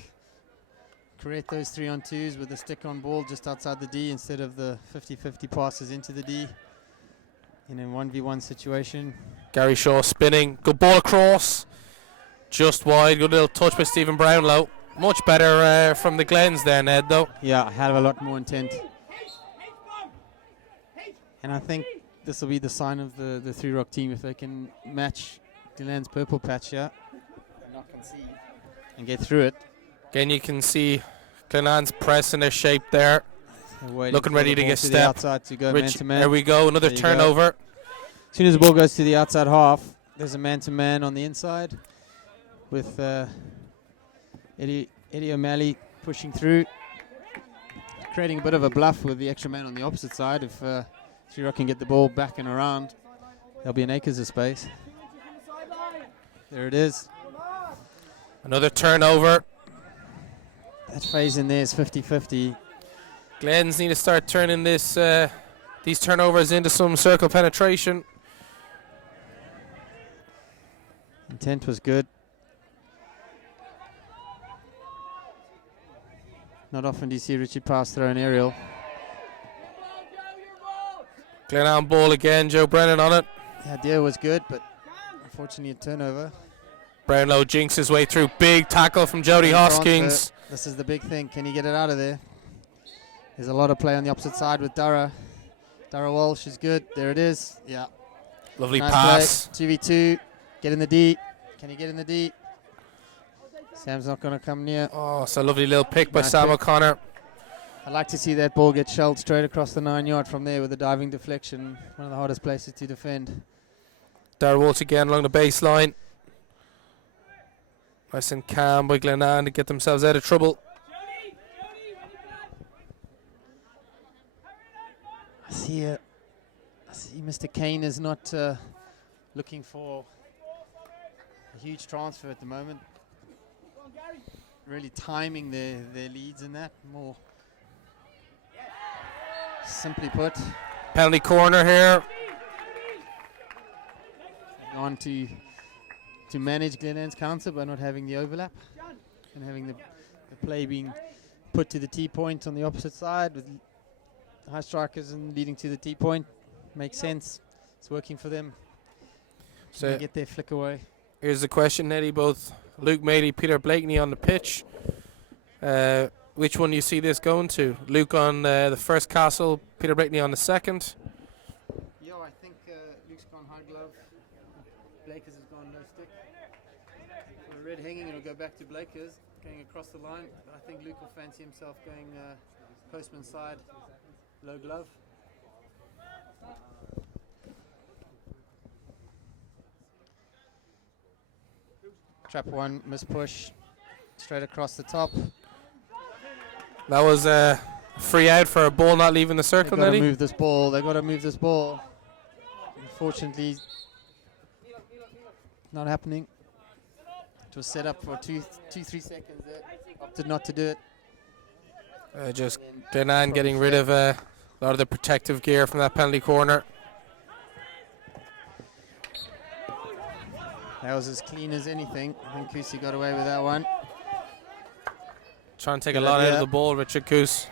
Create those 3-on-2s with the stick on ball just outside the D instead of the 50-50 passes into the D. in a 1v1 situation. Gary Shaw spinning. Good ball across. Just wide. Good little touch by Stephen Brownlow. Much better from the Glens there, Ned, though. Yeah, a hell of a lot more intent. And I think this will be the sign of the Three Rock team if they can match Glenanne's purple patch here and get through it. Again, you can see Glenanne's pressing their shape there. Looking ready to get stepped. Outside to go man to man. There we go, another turnover. As soon as the ball goes to the outside half, there's a man-to-man on the inside with Eddie O'Malley pushing through, creating a bit of a bluff with the extra man on the opposite side. If Three Rock can get the ball back and around, there'll be an acres of space. There it is. Another turnover. That phase in there is 50-50. Glens need to start turning these turnovers into some circle penetration. Intent was good. Not often do you see Richard Pass throw an aerial. Glenanne ball again, Joe Brennan on it. The idea was good, but unfortunately a turnover. Brownlow jinks his way through. Big tackle from Jody Hoskins. This is the big thing. Can he get it out of there? There's a lot of play on the opposite side with Dara. Dara Walsh is good. There it is. Yeah. Lovely nice pass. Play. 2v2. Get in the D. Can he get in the D? Sam's not going to come near. Oh, it's a lovely little pick by Sam O'Connor. I'd like to see that ball get shelled straight across the 9-yard from there with a diving deflection. One of the hardest places to defend. Dara Walsh again along the baseline. Nice and calm by Glenanne to get themselves out of trouble. I see Mr. Kane is not looking for a huge transfer at the moment. Really timing their leads in that more. Simply put. Penalty corner here. On to manage Glenanne's counter by not having the overlap and having the play being put to the T-point on the opposite side with high strikers and leading to the T-point. Makes sense. It's working for them. So get their flick away. Here's the question, Eddie. Both Luke Mady, Peter Blakeney on the pitch. Which one do you see this going to? Luke on the first castle, Peter Blakeney on the second. Yeah, I think Luke's gone high glove. Blakers has gone no stick. For the red hanging, it'll go back to Blakers going across the line. But I think Luke will fancy himself going postman side, low glove. Trap one, miss push, straight across the top. That was a free out for a ball not leaving the circle, They've got Eddie. to move this ball. They've got to move this ball. Unfortunately, not happening. It was set up for 2-3 seconds there. Opted not to do it. Just Glenanne getting rid of a lot of the protective gear from that penalty corner. That was as clean as anything. I think Kusi got away with that one. Trying to take a lot out of the ball, Richard Coos.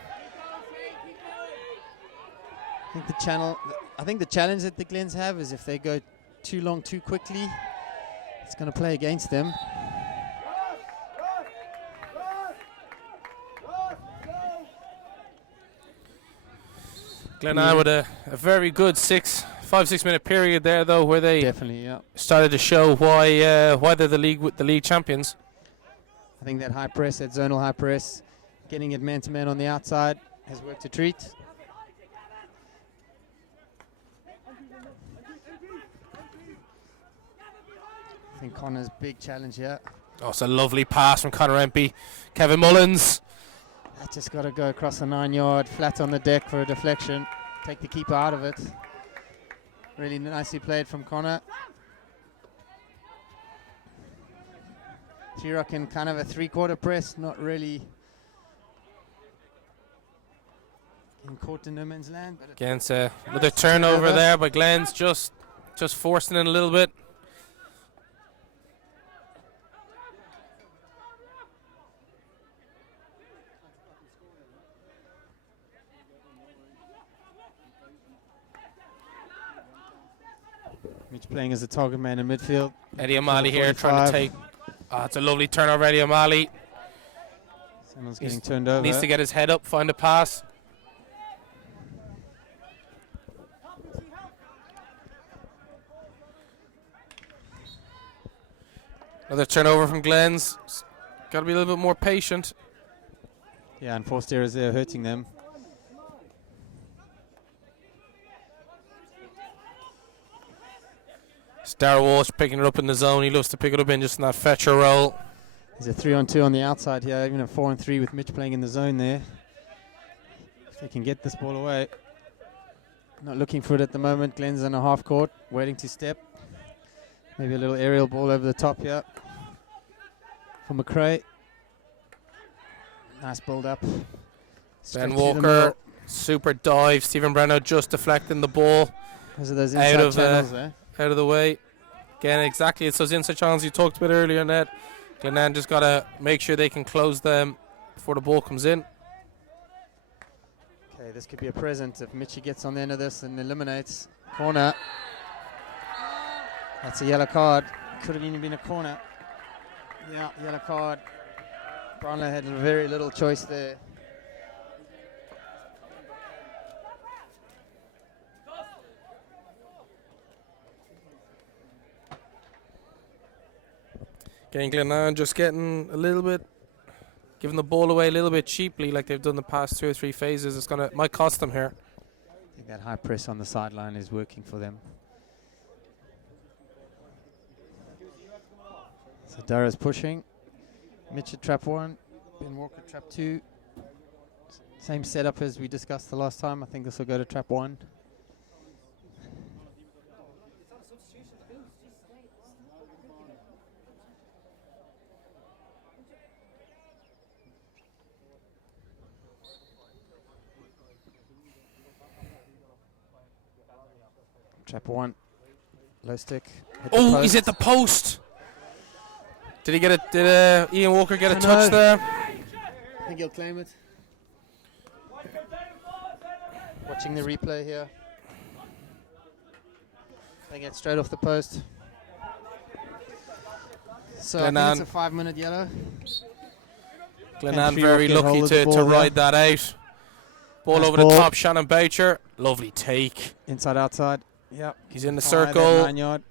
I think the challenge that the Glens have is if they go too long too quickly, it's going to play against them. Glenanne with a very good 5-6 minute period there, though, where they definitely started to show why they're the league champions. I think that high press, that zonal high press, getting it man-to-man on the outside has worked a treat. I think Connor's big challenge here. Oh, it's a lovely pass from Connor Empey. Kevin Mullins. That just got to go across the 9-yard, flat on the deck for a deflection. Take the keeper out of it. Really nicely played from Connor. T-Rock in kind of a 3-quarter press, not really getting caught in no man's land. But against another turnover there by Glens, just forcing it a little bit. Mitch playing as a target man in midfield. Eddie O'Malley here 45. trying to take. Oh, it's a lovely turnover, Eddie O'Malley. Someone's getting turned over. Needs to get his head up, find a pass. Another turnover from Glenn's. Got to be a little bit more patient. Yeah, and forced errors there hurting them. Star Walsh picking it up in the zone. He loves to pick it up in just in that fetcher role. There's a 3-on-2 on the outside here, even a 4-on-3 with Mitch playing in the zone there. If they can get this ball away. Not looking for it at the moment. Glenn's in a half court, waiting to step. Maybe a little aerial ball over the top here for McRae. Nice build up. Ben Walker, super dive. Stephen Brenner just deflecting the ball. Because of those inside channels there. Out of the way. Again, exactly. It's those inside channels you talked about earlier, Ned. Glenanne just got to make sure they can close them before the ball comes in. Okay, this could be a present if Mitchie gets on the end of this and eliminates. Corner. That's a yellow card. Could have even been a corner. Yeah, yellow card. Brownlow had very little choice there. Getting Glenanne just getting a little bit, giving the ball away a little bit cheaply like they've done the past 2 or 3 phases. It's might cost them here. I think that high press on the sideline is working for them. So Dara's pushing. Mitch at trap 1, Ben Walker trap 2. Same setup as we discussed the last time. I think this will go to trap 1. Trap 1, low stick. Oh, he's hit the post. Did he get it? Did Ian Walker get a touch there? I think he'll claim it. Watching the replay here. They get straight off the post. So I think it's a 5-minute yellow. Glenanne very lucky to ride that out. Ball over the top, Shannon Boucher. Lovely take. Inside, outside. Yep. He's in the circle. 9 yard.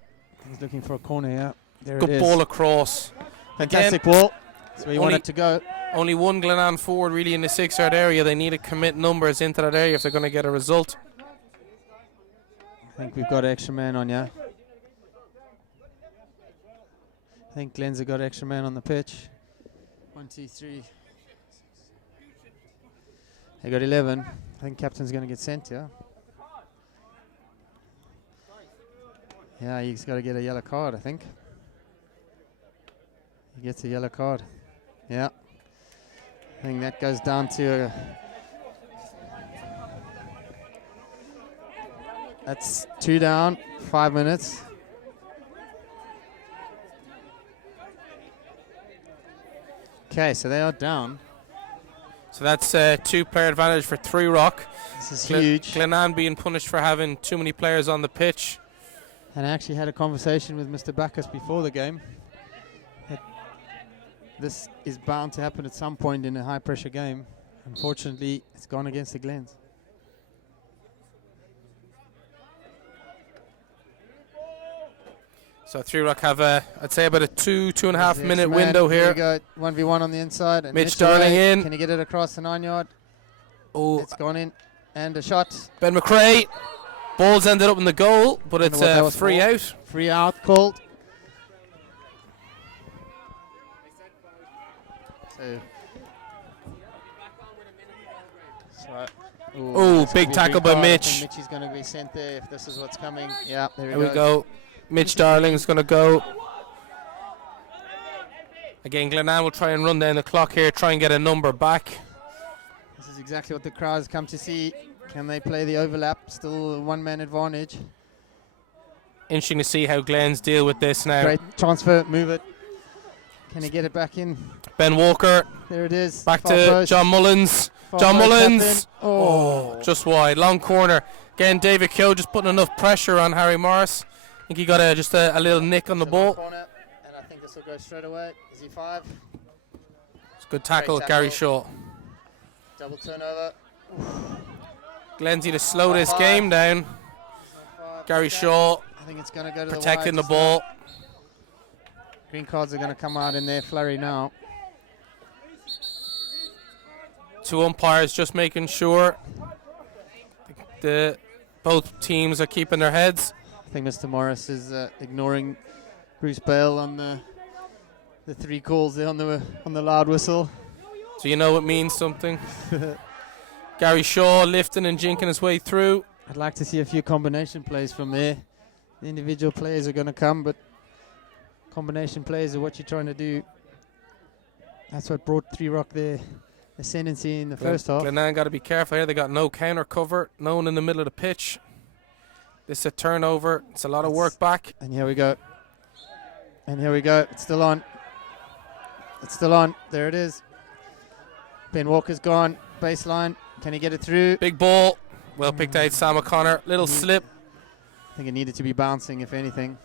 He's looking for a corner, yeah. There Good it is. ball across. Fantastic ball. That's where you want it to go. Only one Glenanne forward really in the 6-yard area. They need to commit numbers into that area if they're going to get a result. I think we've got extra man on, yeah. I think Glenn's got extra man on the pitch. 1, 2, 3. They got 11. I think captain's going to get sent, yeah. Yeah, he's got to get a yellow card, I think. He gets a yellow card. Yeah. I think that goes down to... that's 2 down, 5 minutes. Okay, so they are down. So that's a 2-player advantage for 3 Rock. This is huge. Glenanne being punished for having too many players on the pitch. And I actually had a conversation with Mr. Bacchus before the game. This is bound to happen at some point in a high-pressure game. Unfortunately, it's gone against the Glens. So 3 Rock have, I'd say, about a 2.5 minute window here. There you go, 1v1 on the inside. And Mitch Darling in. Can he get it across the 9 yard? Oh, it's gone in. And a shot. Ben McRae. Ball's ended up in the goal, but it's a free out. Free out called. Oh, big tackle by Mitch. Mitch is going to be sent there if this is what's coming. Yeah, there we go. Mitch Darling's going to go. Again, Glenanne will try and run down the clock here, try and get a number back. This is exactly what the crowds come to see. Can they play the overlap? Still a 1-man advantage. Interesting to see how Glens deal with this now. Great transfer, move it. Can he get it back in? Ben Walker. There it is. Back to John Mullins. John Mullins. Oh, just wide. Long corner. Again, David Keogh just putting enough pressure on Harry Morris. think he got just a little nick on the Still ball. corner, and I think this will go straight away. Is he 5? It's a good tackle, Great Gary tackle. Shaw. Double turnover. Glenn's need to slow this game down. Gary Shaw I think it's going to go to protecting the the wide ball. Green cards are going to come out in their flurry now. 2 umpires just making sure both teams are keeping their heads. I think Mr. Morris is ignoring Bruce Bale on the 3 calls there on the loud whistle. So you know it means something. Gary Shaw lifting and jinking his way through. I'd like to see a few combination plays from there. The individual plays are going to come, but combination plays are what you're trying to do. That's what brought 3 Rock their ascendancy in the first half. Glenanne got to be careful here. They got no counter cover, no one in the middle of the pitch. This is a turnover. It's a lot of work back. And here we go. And here we go. It's still on. It's still on. There it is. Ben Walker's gone. Baseline. Can he get it through? Big ball. Well picked out, Sam O'Connor. Little slip. I think it needed to be bouncing, if anything.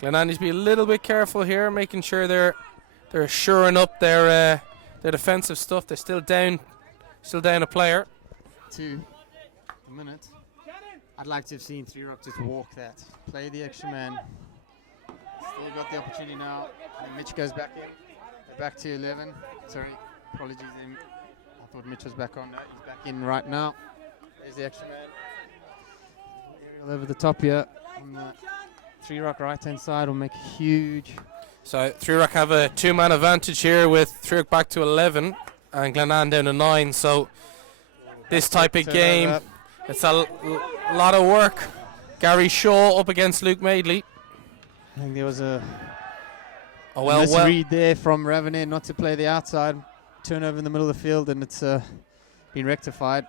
Glenanne needs to be a little bit careful here, making sure they're shoring up their defensive stuff. They're still down a player. 2 a minute. I'd like to have seen 3 Rock just walk that. Play the extra man. Still got the opportunity now. And Mitch goes back in. They're back to 11. Sorry, apologies. I thought Mitch was back on. No, he's back in right now. There's the extra man. Aerial over the top here. On the 3 Rock right-hand side will make a huge... So 3 Rock have a 2-man advantage here with 3 Rock back to 11 and Glenanne down to 9. So this type of game, it's a lot of work. Gary Shaw up against Luke Madeley. I think there was a misread there from Ravener not to play the outside. Turnover in the middle of the field, and it's been rectified.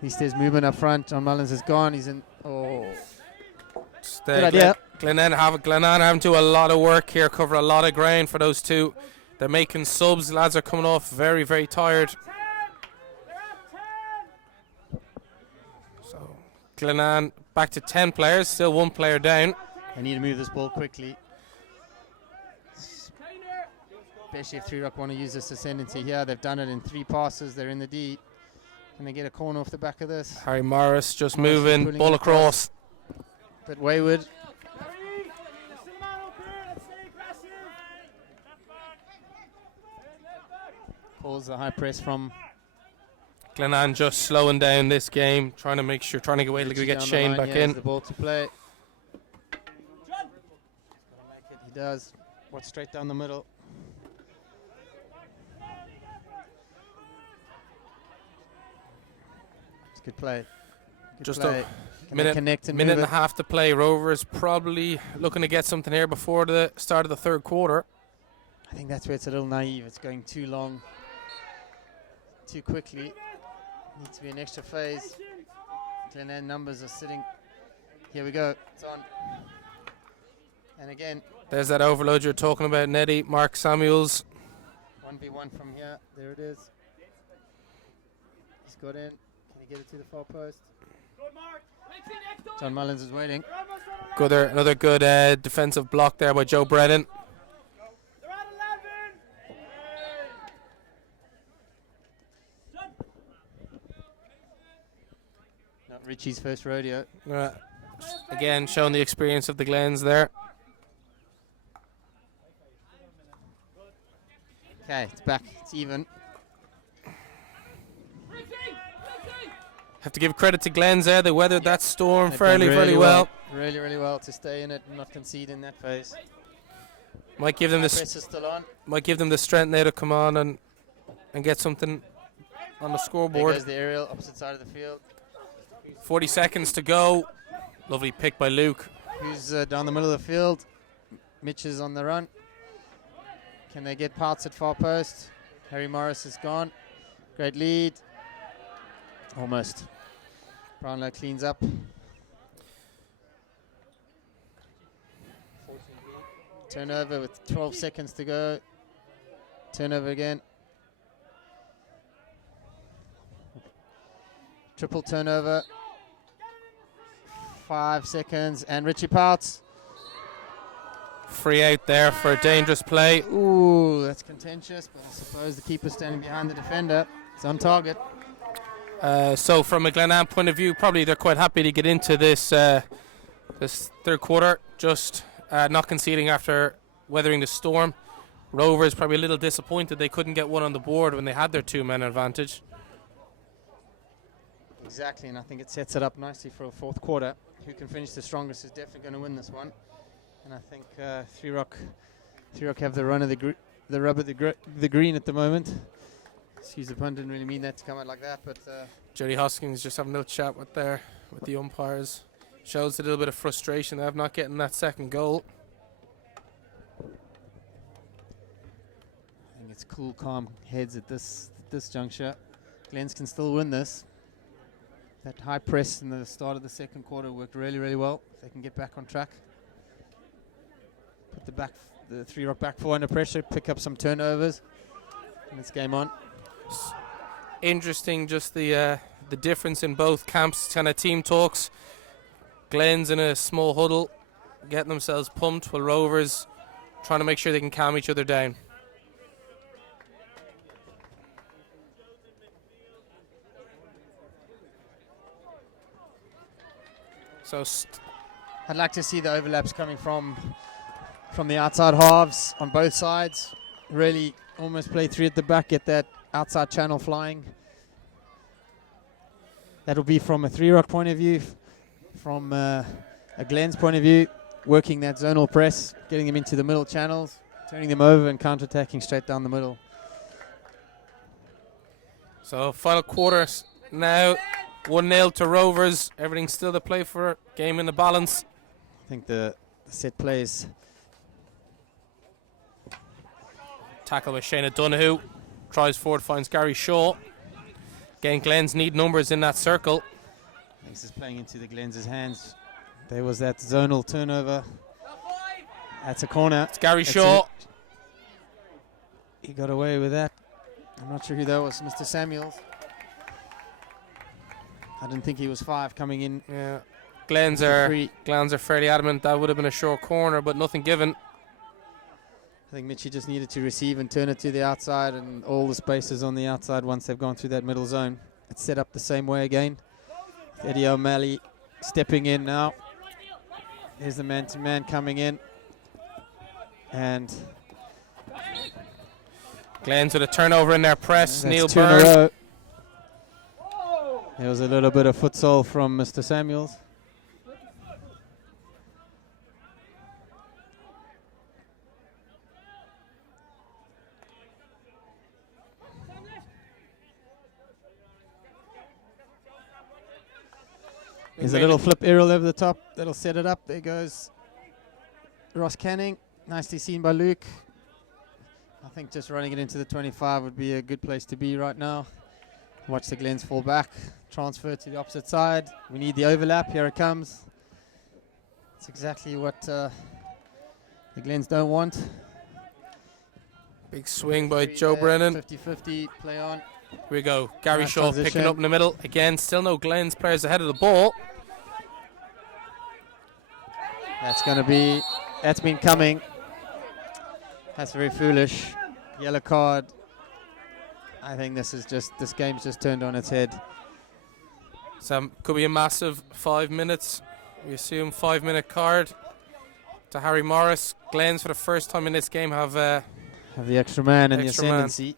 He stays movement up front. John Mullins is gone. He's in. Oh. Good idea. Glenanne having to do a lot of work here, cover a lot of ground for those 2. They're making subs. The lads are coming off very, very tired. So Glenanne back to 10 players, still 1 player down. They need to move this ball quickly. Especially if 3 Rock want to use this ascendancy here. They've done it in 3 passes. They're in the D. Can they get a corner off the back of this? Harry Morris just moving, ball across. Bit wayward. Pulls a high press from Glenanne, just slowing down this game, trying to get away, like we get Shane back in. The ball to play. He does. What's straight down the middle. It's good play. Just play. a minute and a half to play. Rovers probably looking to get something here before the start of the 3rd quarter. I think that's where it's a little naive. It's going too long, too quickly. Needs to be an extra phase. Glenanne numbers are sitting. Here we go. It's on. And again. There's that overload you're talking about, Neddy. Mark Samuels. 1v1 from here. There it is. He's got in. Can he get it to the far post? John Mullins is waiting. Another good defensive block there by Joe Brennan. Not Richie's first rodeo. Again, showing the experience of the Glens there. Okay, it's back. It's even. Have to give credit to Glens there. They weathered that storm fairly well. Really well to stay in it and not concede in that phase. Might give them the strength there to come on and get something on the scoreboard. There goes the aerial, opposite side of the field. 40 seconds to go. Lovely pick by Luke. Who's down the middle of the field? Mitch is on the run. Can they get parts at far post? Harry Morris is gone. Great lead. Almost. Brownlow cleans up. Turnover with 12 seconds to go. Turnover again. Triple turnover. 5 seconds, and Richie Pouts. Free out there for a dangerous play. Ooh, that's contentious, but I suppose the keeper standing behind the defender. It's on target. So from a Glenanne point of view, probably they're quite happy to get into this this third quarter, just not conceding after weathering the storm. Rovers probably a little disappointed they couldn't get one on the board when they had their 2-man advantage. Exactly, and I think it sets it up nicely for a fourth quarter. Who can finish the strongest is definitely going to win this one. And I think Three Rock have the run of the rub of the green at the moment. Excuse the pun, didn't really mean that to come out like that, but Jody Hoskins just having a little chat with the umpires. Shows a little bit of frustration they have not getting that second goal. I think it's cool, calm heads at this juncture. Glens can still win this. That high press in the start of the second quarter worked really, really well. If they can get back on track. Put the Three Rock back four under pressure, pick up some turnovers, and it's game on. Interesting, just the difference in both camps, kind of team talks. Glens in a small huddle, getting themselves pumped, while Rovers trying to make sure they can calm each other down. So I'd like to see the overlaps coming from the outside halves on both sides. Really almost play three at the back, get that outside channel flying. That'll be from a Three Rock point of view. From a Glenn's point of view, working that zonal press, getting them into the middle channels, turning them over and counter-attacking straight down the middle. So final quarter now, 1-0 to Rovers. Everything's still to play for, game in the balance. I think the set plays. Tackle by Shayna Donoghue. Tries forward, finds Gary Shaw. Again, Glens need numbers in that circle. This is playing into the Glens' hands. There was that zonal turnover. That's a corner. It's Gary Shaw. He got away with that. I'm not sure who that was, Mr. Samuels. I didn't think he was 5 coming in. Yeah, Glens are fairly adamant that would have been a short corner, but nothing given. I think Mitchie just needed to receive and turn it to the outside, and all the spaces on the outside once they've gone through that middle zone. It's set up the same way again. Eddie O'Malley stepping in now. Here's the man-to-man coming in. And Glens with a turnover in their press. Neil 2 in a Byrne. row. There was a little bit of futsal from Mr. Samuels. There's a little flip aerial over the top. That'll set it up. There goes Ross Canning. Nicely seen by Luke. I think just running it into the 25 would be a good place to be right now. Watch the Glens fall back. Transfer to the opposite side. We need the overlap. Here it comes. It's exactly what the Glens don't want. Big swing by Joe Brennan. 50-50 play on. Here we go. Gary Nice Shaw transition. picking up in the middle. Again, still no Glens players ahead of the ball. That's been coming. That's very foolish. Yellow card. I think this game's just turned on its head. So could be a massive 5 minutes. We assume 5-minute card to Harry Morris. Glens for the first time in this game have the extra man and the extra man. ascendancy.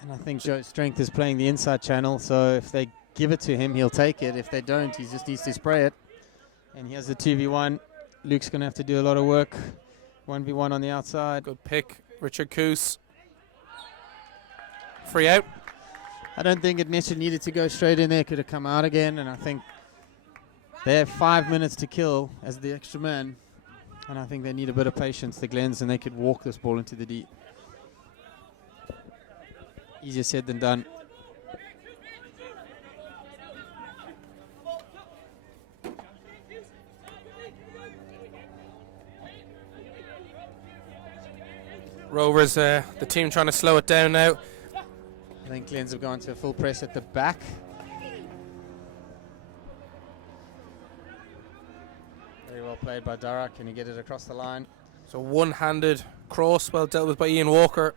And I think Joe's strength is playing the inside channel, so if they give it to him, he'll take it. If they don't, he just needs to spray it. And he has the 2v1. Luke's going to have to do a lot of work. 1v1 on the outside. Good pick, Richard Coos. Free out. I don't think it necessarily needed to go straight in there. Could have come out again, and I think they have 5 minutes to kill as the extra man. And I think they need a bit of patience, the Glens, and they could walk this ball into the deep. Easier said than done. Rovers, the team trying to slow it down now. I think Glens have gone to a full press at the back. played by Dara. Can he get it across the line? So one-handed cross, well dealt with by Ian Walker.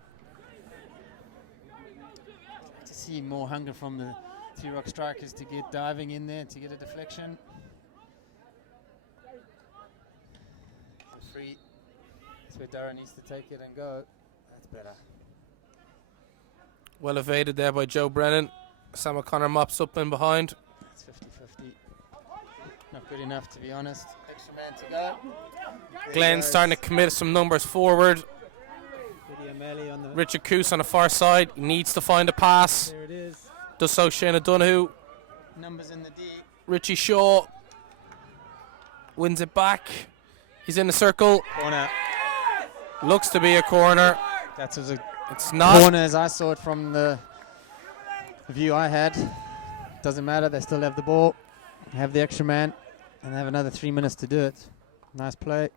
To see more hunger from the Three Rock strikers to get diving in there to get a deflection. Free. That's where Dara needs to take it and go. That's better. Well evaded there by Joe Brennan. Sam O'Connor mops up in behind. It's 50-50. Not good enough, to be honest. Extra man to go. Glenn's starting to commit some numbers forward. Richard Coos on the far side. He needs to find a pass. There it is. Does so Shane O'Donoghue. Numbers in the D. Richie Shaw wins it back. He's in the circle. Corner. Looks to be a corner. That was a It's not. corner as I saw it from the view I had. Doesn't matter. They still have the ball. Have the extra man. And they have another 3 minutes to do it. Nice play.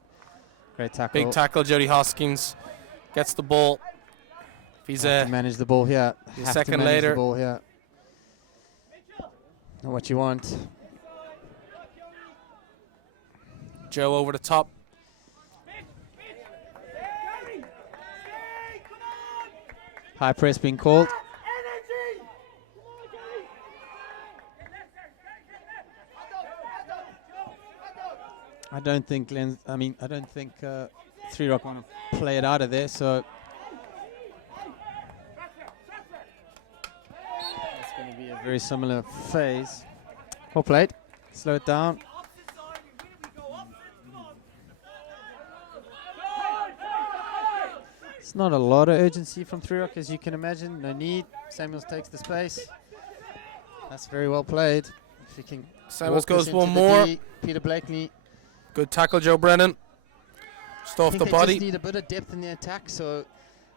Great tackle. Big tackle. Jody Hoskins gets the ball. He's have to manage the ball here. a Have second to manage later. the ball here. Not what you want. Joe over the top. High press being called. I don't think Three Rock want to play it out of there, so it's going to be a very similar phase. Well played. Slow it down. It's not a lot of urgency from Three Rock, as you can imagine. No need. Samuels takes the space. That's very well played. If you can. Samuels walk this goes into one the more. D, Peter Blakeney. Good tackle, Joe Brennan. Just off the They body. just need a bit of depth in the attack, so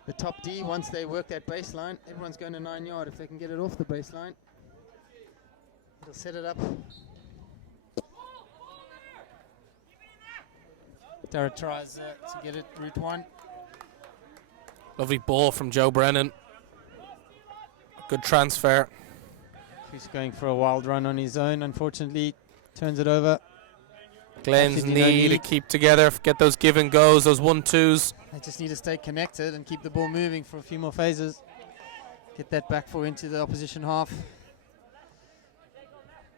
the top D, once they work that baseline, everyone's going to 9 yard. If they can get it off the baseline, it'll set it up. Dara tries to get it route one. Lovely ball from Joe Brennan. Good transfer. He's going for a wild run on his own. Unfortunately, turns it over. Glenn's Absolutely no need to need. keep together, get those give and goes, those 1-2s. They just need to stay connected and keep the ball moving for a few more phases. Get that back four into the opposition half.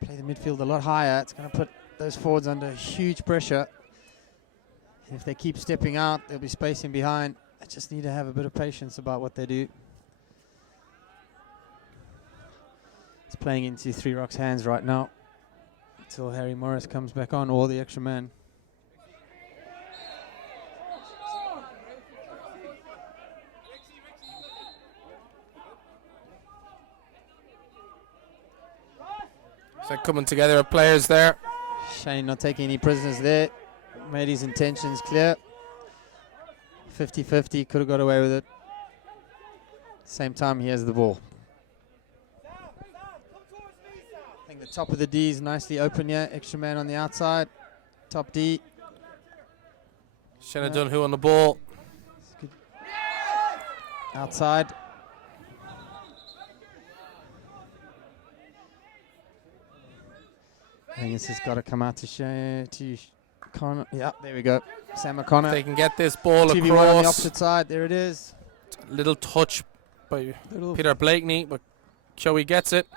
Play the midfield a lot higher. It's going to put those forwards under huge pressure. And if they keep stepping out, they'll be spacing behind. They just need to have a bit of patience about what they do. It's playing into Three Rock's hands right now until Harry Morris comes back on, or the extra man. So coming together of players there. Shane not taking any prisoners there. Made his intentions clear. 50-50, could have got away with it. Same time, he has the ball. I think the top of the D is nicely open here. Extra man on the outside. Top D. Shannon Dunhu on the ball. Outside. I think this has got to come out to Connor. Yeah, there we go. Sam O'Connor. They can get this ball 2v1 on the across. opposite side. There it is. Little touch by Little Peter Blakeney, but Joey gets it.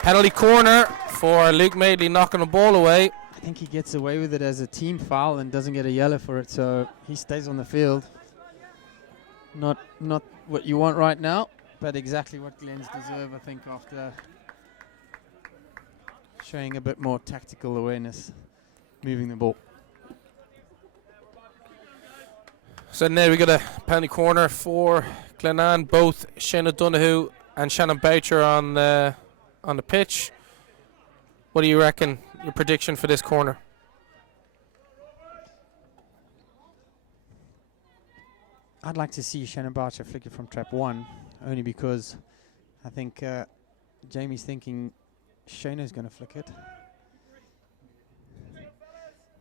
Penalty corner for Luke Madeley knocking the ball away. I think he gets away with it as a team foul and doesn't get a yellow for it, so he stays on the field. Not what you want right now, but exactly what Glens deserve, I think, after showing a bit more tactical awareness, moving the ball. So now we got a penalty corner for Glenanne. Both Shane O'Donoghue and Shannon Boucher on the pitch. What do you reckon? Your prediction for this corner? I'd like to see Shannon Boucher flick it from trap one, only because I think Jamie's thinking Shana's going to flick it.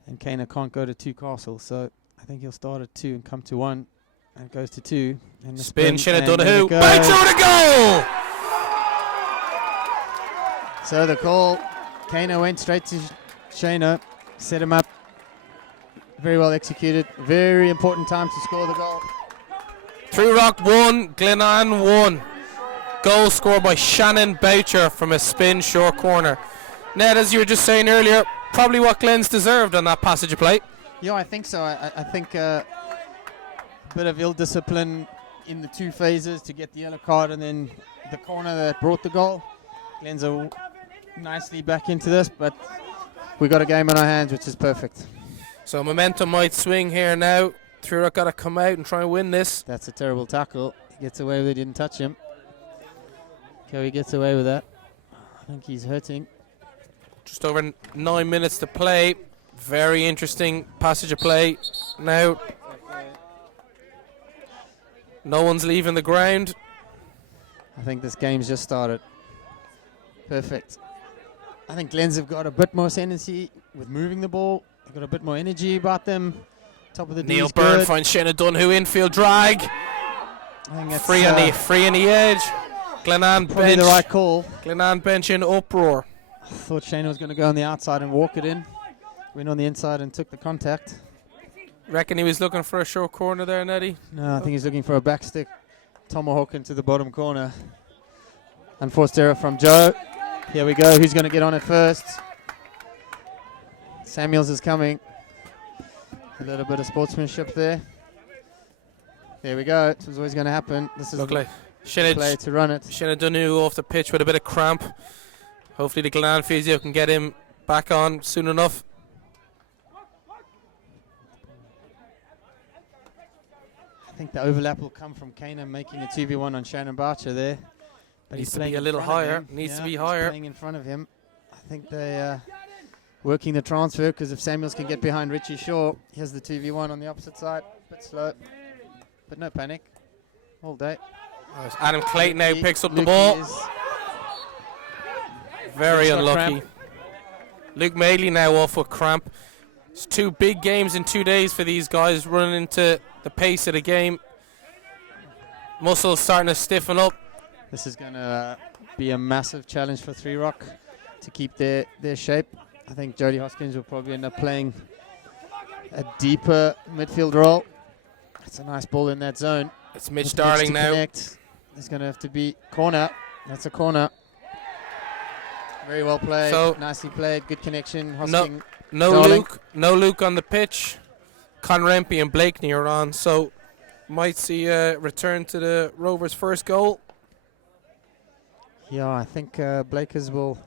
And Kana can't go to two castles, so I think he'll start at 2 and come to 1, and it goes to 2. And the Spin, Shannon and O'Donoghue. there it Boucher goes. with a goal! So the call, Kana went straight to Shano set him up. Very well executed. Very important time to score the goal. 3 Rock 1, Glenanne 1. Goal scored by Shannon Boucher from a spin short corner. Ned, as you were just saying earlier, probably what Glenn's deserved on that passage of play. Yeah, I think so. I think a bit of ill discipline in the 2 phases to get the yellow card, and then the corner that brought the goal. Glenn's nicely back into this, but we got a game on our hands, which is perfect. So momentum might swing here now. 3 Rock got to come out and try and win this. That's a terrible tackle. He gets away with it, didn't touch him. He gets away with that. I think he's hurting. Just over 9 minutes to play. Very interesting passage of play now. No one's leaving the ground. I think this game's just started. Perfect. I think Glens have got a bit more ascendancy with moving the ball. They've got a bit more energy about them. Top of the Neil D's Byrne good. finds Shayna Dunhu infield drag. I think that's Free on the edge. Glenanne probably bench. the right call. Glenanne bench in uproar. I thought Shane was going to go on the outside and walk it in. Went on the inside and took the contact. Reckon he was looking for a short corner there, Neddy? No, I think he's looking for a back stick. Tomahawk into the bottom corner. Unforced error from Joe. Here we go. Who's going to get on it first? Samuels is coming. A little bit of sportsmanship there. There we go. It was always going to happen. This is Look the like play to run it. Shayna Dunhu off the pitch with a bit of cramp. Hopefully the Glenanne physio can get him back on soon enough. I think the overlap will come from Kana making a 2v1 on Shannon Boucher there. But Needs he's to be playing a in little front of higher. him. Needs to Yeah, be he's higher. playing in front of him. I think they working the transfer, because if Samuels can get behind Richie Shaw, he has the 2v1 on the opposite side. Bit slow, but no panic. All day. Adam Clayton now Lukey- picks up the Lukey ball. is Very He's got unlucky. cramp. Luke Mailey now off with cramp. It's 2 big games in 2 days for these guys, running into the pace of the game. Muscles starting to stiffen up. This is going to be a massive challenge for 3 Rock to keep their shape. I think Jody Hoskins will probably end up playing a deeper midfield role. It's a nice ball in that zone. It's Mitch With Darling to now. connect. There's going to have to be corner. That's a corner. Very well played. So nicely played. Good connection. Hosking. No Darling. Luke on the pitch. Conrempy and Blakeney are on, so might see a return to the Rovers' first goal. Yeah, I think Blakers will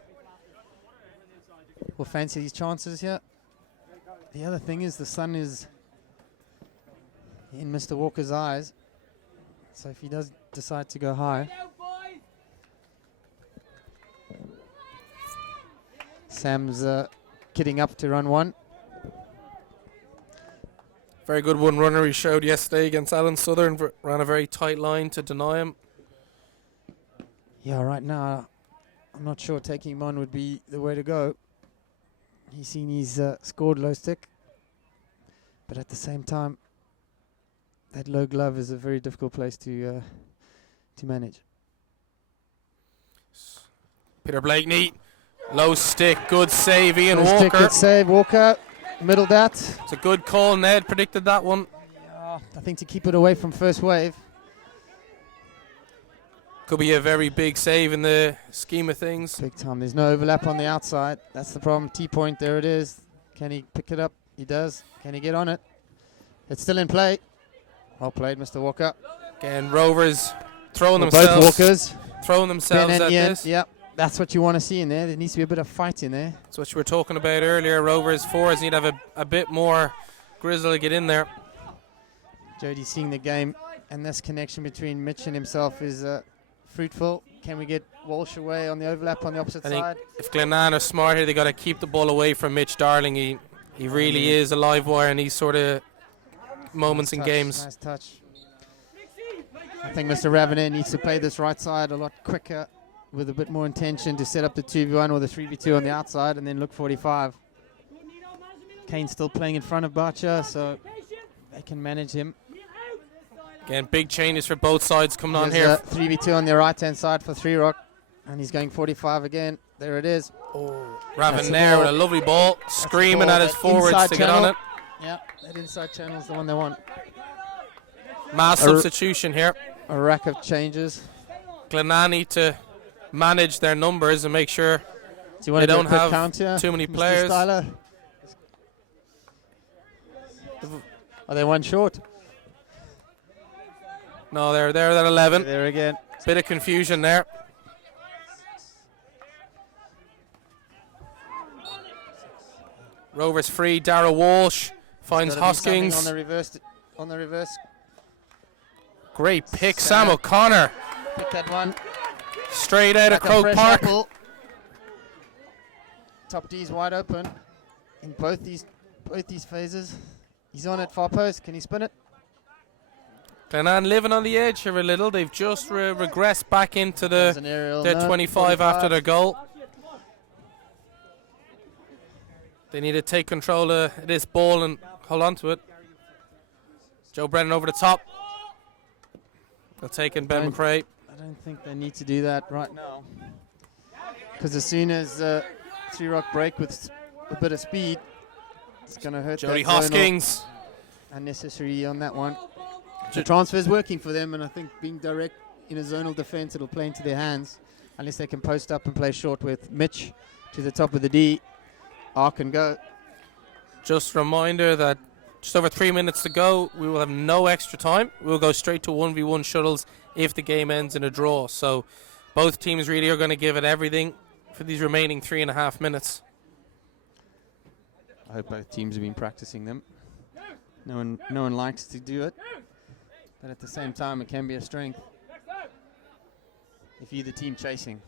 fancy these chances here. The other thing is the sun is in Mr. Walker's eyes. So if he does decide to go high. Sam's kitting up to run one. Very good one runner he showed yesterday against Alan Southern. Ran a very tight line to deny him. Yeah, right now I'm not sure taking him on would be the way to go. He's seen he's scored low stick. But at the same time, that low glove is a very difficult place to manage. Peter Blakeney, low stick, good save. Ian Low stick, Walker. good save. Walker, middle that. It's a good call. Ned predicted that one. Yeah, I think to keep it away from first wave. Could be a very big save in the scheme of things. Big time. There's no overlap on the outside. That's the problem. T-point, there it is. Can he pick it up? He does. Can he get on it? It's still in play. Well played, Mr. Walker. Again, Rovers throwing Both themselves. Walkers. Throwing themselves Ben at and Ian. this. Yep, that's what you want to see in there. There needs to be a bit of fight in there. That's what you were talking about earlier. Rovers forwards need to have a bit more grizzle to get in there. Jody's seeing the game, and this connection between Mitch and himself is fruitful. Can we get Walsh away on the overlap on the opposite I think side? if Glenanne are smart here, they got to keep the ball away from Mitch Darling. He really is a live wire in these sort of moments Nice in touch, games. Nice touch. I think Mr. Ravener needs to play this right side a lot quicker with a bit more intention to set up the 2v1 or the 3v2 on the outside and then look 45. Kane's still playing in front of Boucher, so they can manage him. Again, big changes for both sides coming on Here's here. a 3v2 on the right-hand side for 3 Rock, and he's going 45 again. There it is. Raven there with a lovely ball, screaming at his forwards to get on it. Yeah, that inside channel is the one they want. Mass substitution here. A rack of changes. Glenanne need to manage their numbers and make sure they don't have too many players. Styler? Are they one short? No, they're at 11. There again. Bit of confusion there. Rovers free. Dara Walsh finds Hoskins. On the reverse. Great pick, Sam O'Connor. Pick that one. Straight out of Croke Park. Apple. Top D's wide open in both these phases. He's on it, far post. Can he spin it? Glenanne living on the edge here a little. They've just regressed back into their 25 after their goal. They need to take control of this ball and hold on to it. Joe Brennan over the top. They'll take in Ben McRae. I don't think they need to do that right now. Because as soon as 3 Rock break with a bit of speed, it's going to hurt Jody that Hoskins. Unnecessary on that one. The transfer is working for them, and I think being direct in a zonal defense, it'll play into their hands. Unless they can post up and play short with Mitch to the top of the D. Arc and go. Just a reminder that just over 3 minutes to go, we will have no extra time. We'll go straight to 1v1 shuttles if the game ends in a draw. So both teams really are going to give it everything for these remaining 3.5 minutes. I hope both teams have been practicing them. No one likes to do it, but at the same time, it can be a strength. If you're the team chasing,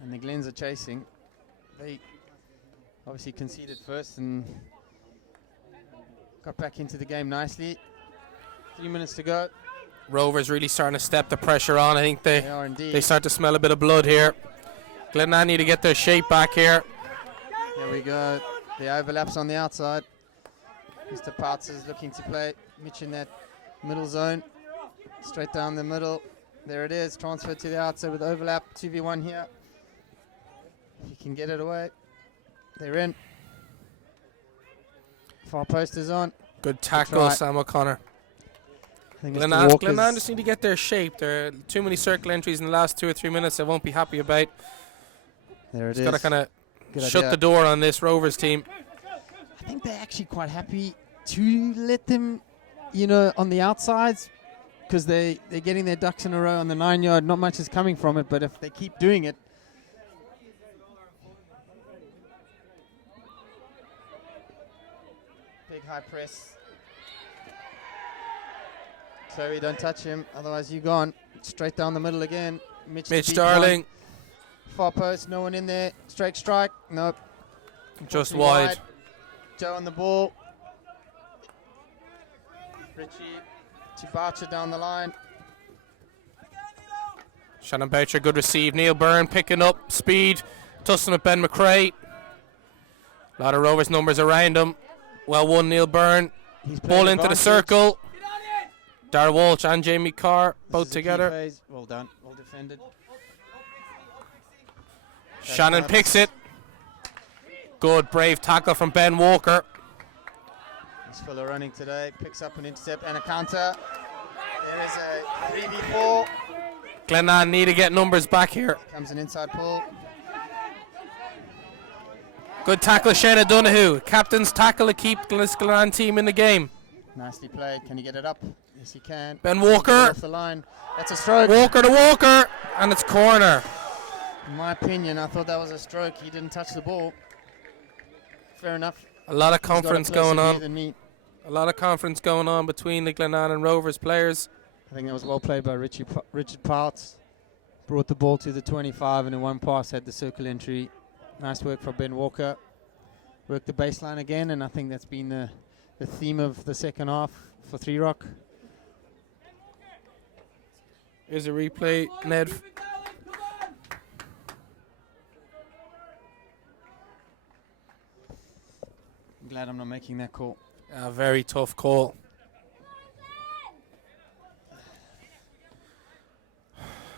and the Glens are chasing, they obviously conceded first and got back into the game nicely. 3 minutes to go. Rovers really starting to step the pressure on. I think They are indeed. they start to smell a bit of blood here. Glenanne need to get their shape back here. There we go. The overlaps on the outside. Mr. Parts is looking to play Mitch in that middle zone. Straight down the middle. There it is. Transfer to the outside with overlap. 2v1 here. If you can get it away. They're in. Far post is on. Good tackle, Sam O'Connor. Glenanne just need to get their shape. There are too many circle entries in the last 2 or 3 minutes I won't be happy about. There it just is. got to kind of shut the door on this Rovers team. I think they're actually quite happy to let them, on the outsides, because they're getting their ducks in a row on the 9-yard. Not much is coming from it, but if they keep doing it, big high press. Sorry, don't touch him, otherwise you're gone. Straight down the middle again. Mitch Darling. Far post, no one in there. Straight strike, nope. Just wide. Joe on the ball. Richie to Boucher down the line. Shannon Boucher, good receive. Neil Byrne picking up speed. Tussling with Ben McRae. A lot of Rovers numbers around him. Well won, Neil Byrne. Ball into the circle. Dara Walsh and Jamie Carr both together. Well done, well defended. Shannon picks it. Good, brave tackle from Ben Walker. He's full of running today. Picks up an intercept and a counter. There is a 3v4. Glenanne need to get numbers back here. Comes an inside pull. Good tackle, Shane Donoghue. Captain's tackle to keep Glenanne team in the game. Nicely played. Can he get it up? Yes, he can. Ben Walker. Off the line. That's a stroke. Walker to Walker. And it's corner. In my opinion, I thought that was a stroke. He didn't touch the ball. Fair enough. A lot of conference going on. Than me. A lot of conference going on between the Glenanne and Rovers players. I think that was well played by Richard Parts. Brought the ball to the 25 and in one pass had the circle entry. Nice work from Ben Walker. Worked the baseline again, and I think that's been the theme of the second half for 3 Rock. Here's a replay, Ned. I'm glad I'm not making that call. A very tough call.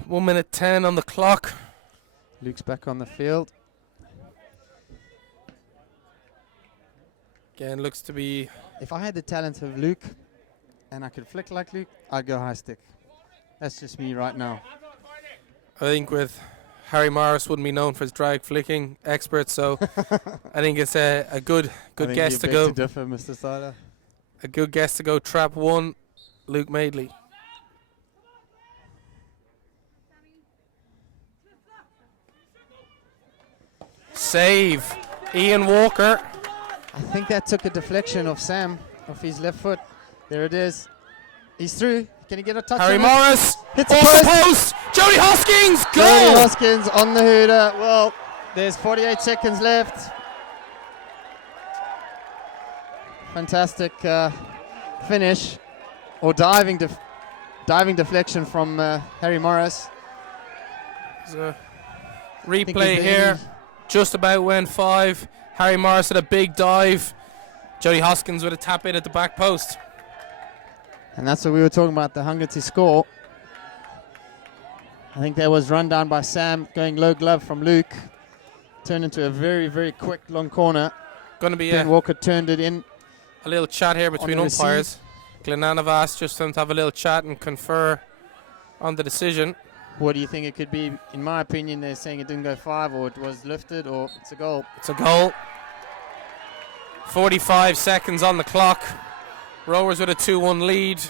(1:10 on the clock. Luke's back on the field. Again, looks to be... If I had the talent of Luke and I could flick like Luke, I'd go high stick. That's just me right now. I think with Harry Morris wouldn't be known for his drag flicking expert, so I think it's a good guess to go. To differ, Mr. Styler. A good guess to go trap 1, Luke Madeley. Save, Ian Walker. I think that took a deflection of Sam, off his left foot. There it is. He's through. Can he get a touch Harry on Morris, Hits off the the post. Jody Hoskins, Jody goal! Hoskins on the hooter. Well, there's 48 seconds left. Fantastic finish, or diving deflection from Harry Morris. There's a replay here. Just about went 5. Harry Morris had a big dive. Jody Hoskins with a tap in at the back post. And that's what we were talking about, the hunger to score. I think that was run down by Sam, going low glove from Luke. Turned into a very, very quick long corner. Going to be Ben Walker turned it in. a little chat here between umpires. Glenanne have asked just for them to have a little chat and confer on the decision. What do you think it could be? In my opinion, they're saying it didn't go 5, or it was lifted, or it's a goal. It's a goal. 45 seconds on the clock. Rovers with a 2-1 lead.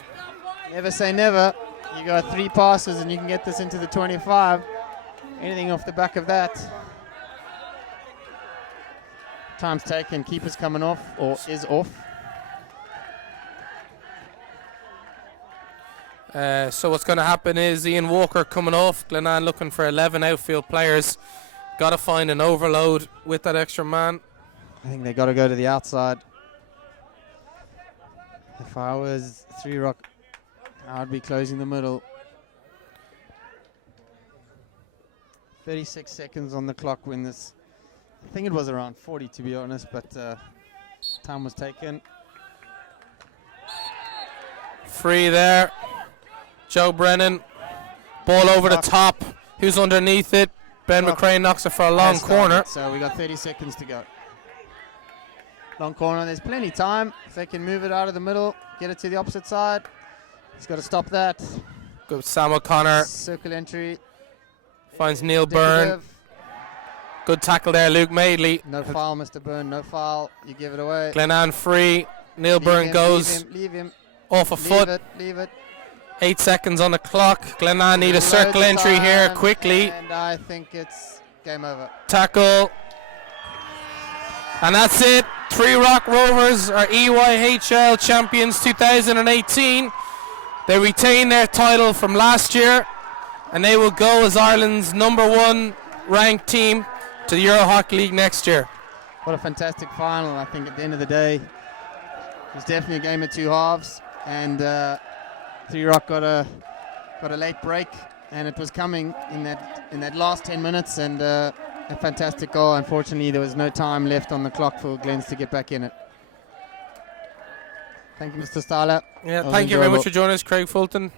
Never say never. You got 3 passes and you can get this into the 25. Anything off the back of that. Time's taken. Keeper's coming off, or is off. So what's going to happen is Ian Walker coming off. Glenanne looking for 11 outfield players. Got to find an overload with that extra man. I think they got to go to the outside. If I was 3 Rock, I'd be closing the middle. 36 seconds on the clock when this... I think it was around 40 to be honest, but time was taken. Free there. Joe Brennan. Ball over the top. Who's underneath it? Ben McCrae knocks it for a long corner. So we got 30 seconds to go. Long corner. There's plenty of time. If they can move it out of the middle, get it to the opposite side. He's got to stop that. Good Sam O'Connor. Circle entry. Finds Neil Byrne. Good tackle there, Luke Madeley. No foul, Mr. Byrne. No foul. You give it away. Glenanne free. Neil Byrne goes leave him. off a foot. Leave it. 8 seconds on the clock. Glenanne need a circle entry here quickly. And I think it's game over. Tackle. And that's it. 3 Rock Rovers are EYHL champions 2018. They retain their title from last year, and they will go as Ireland's #1 ranked team to the Euro Hockey League next year. What a fantastic final. I think at the end of the day, it was definitely a game of 2 halves, and 3 Rock got a late break, and it was coming in that last 10 minutes, and a fantastic goal. Unfortunately, there was no time left on the clock for Glens to get back in it. Thank you, Mr. Styler. Yeah, thank you very much for joining us, Craig Fulton.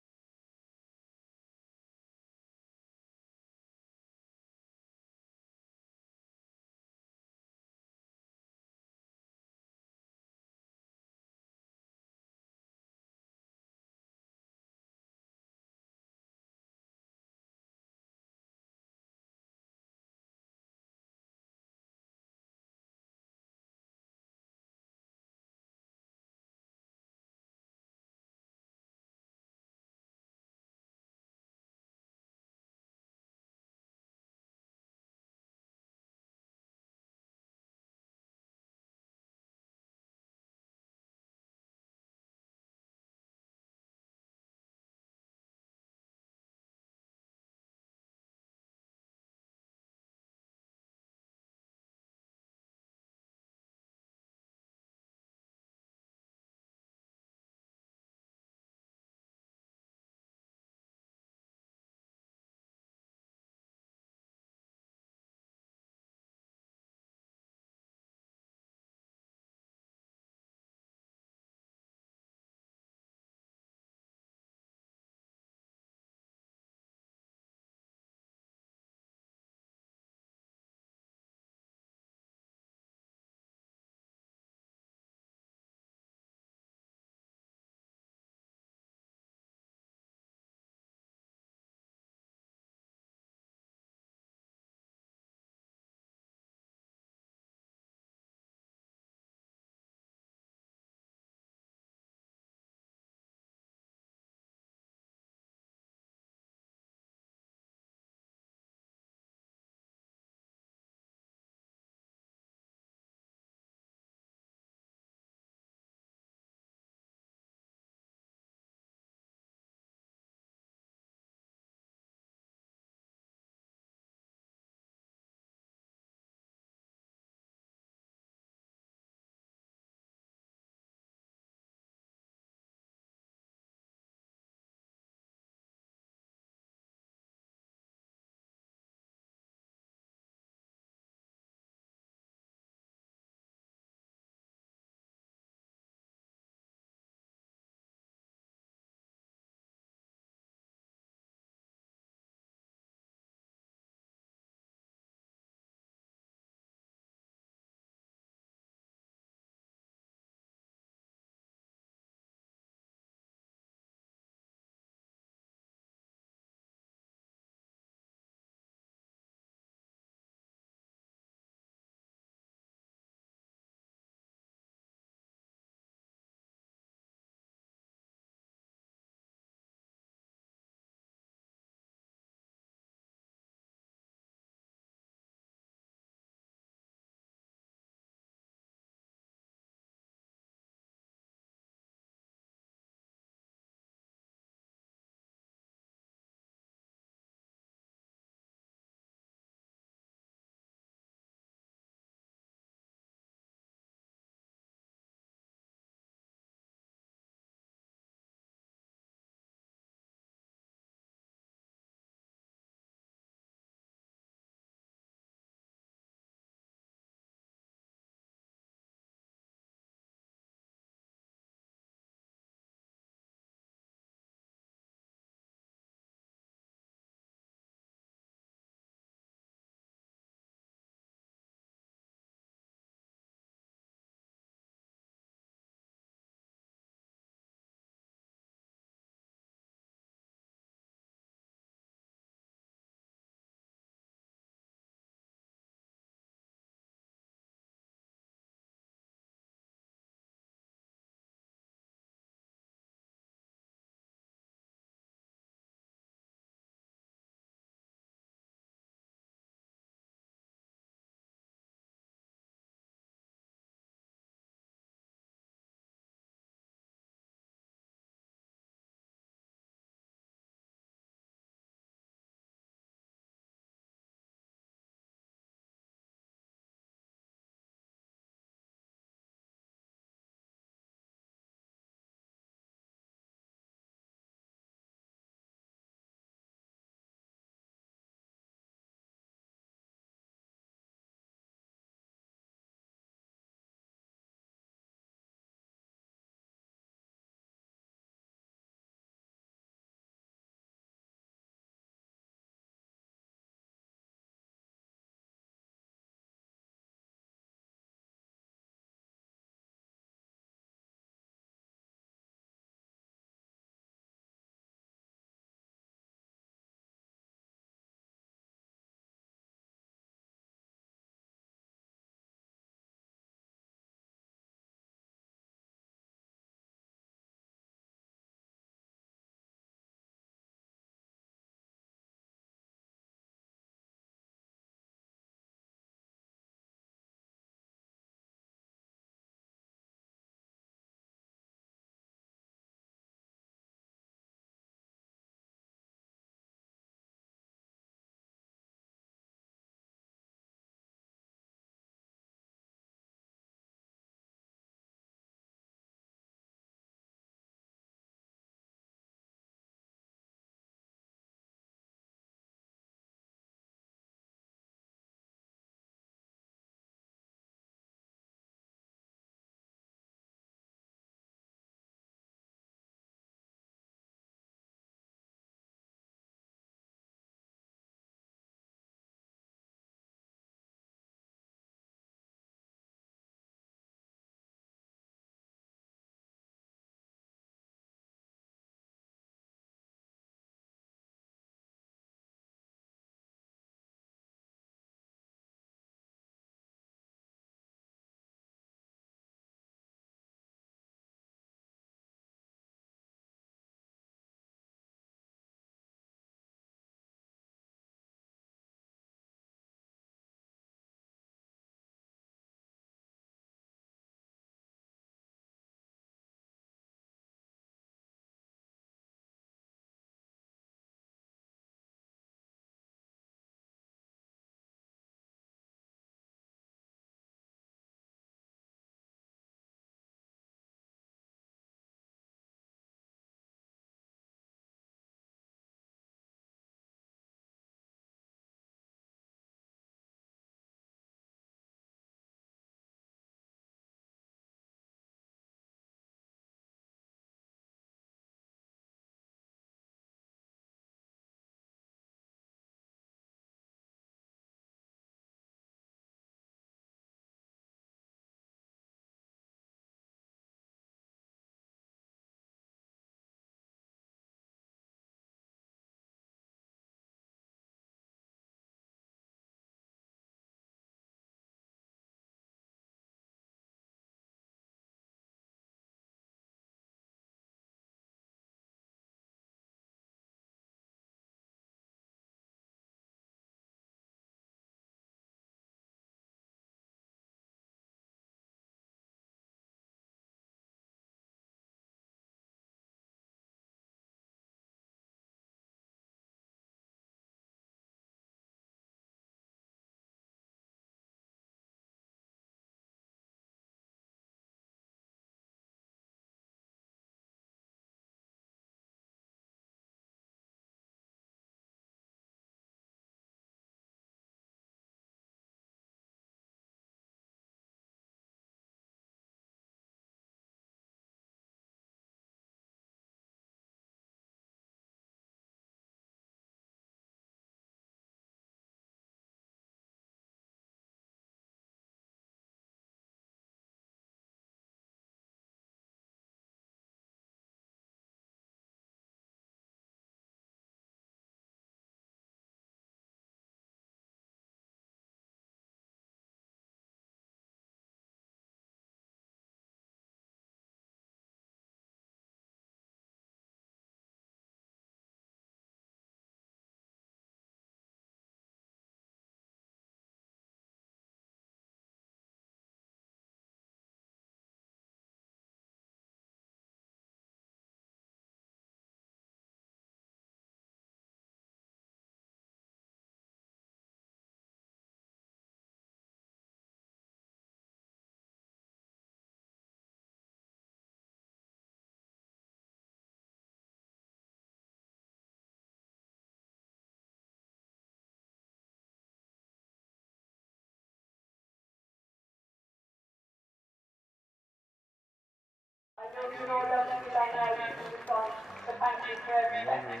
you know that you can do the thank you for everything.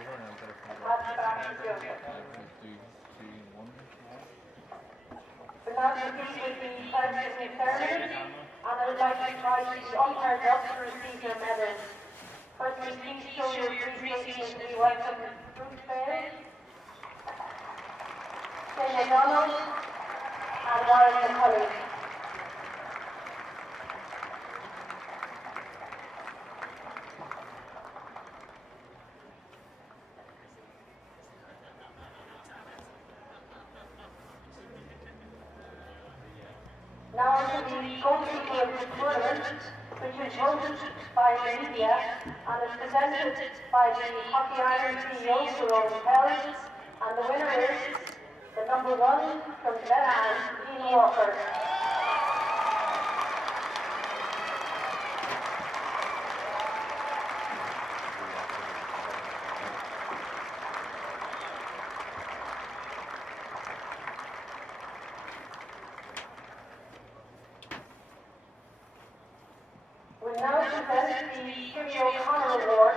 Pass it back to Joseph. We'll now proceed with the pledging ceremony, and I would like to invite the umpires up to receive their medals. Firstly, please show your appreciation to the welcome Bruce Bale, Shane O'Donnell, and Warren McCulley. Now to the goalkeeper of the tournament, which is voted by the media and is presented by the Hockey Ireland CEO, Jerome Pell, and the winner is the number 1 from Glenanne, Ian Walker. We'll now present the Jimmy O'Connor Award,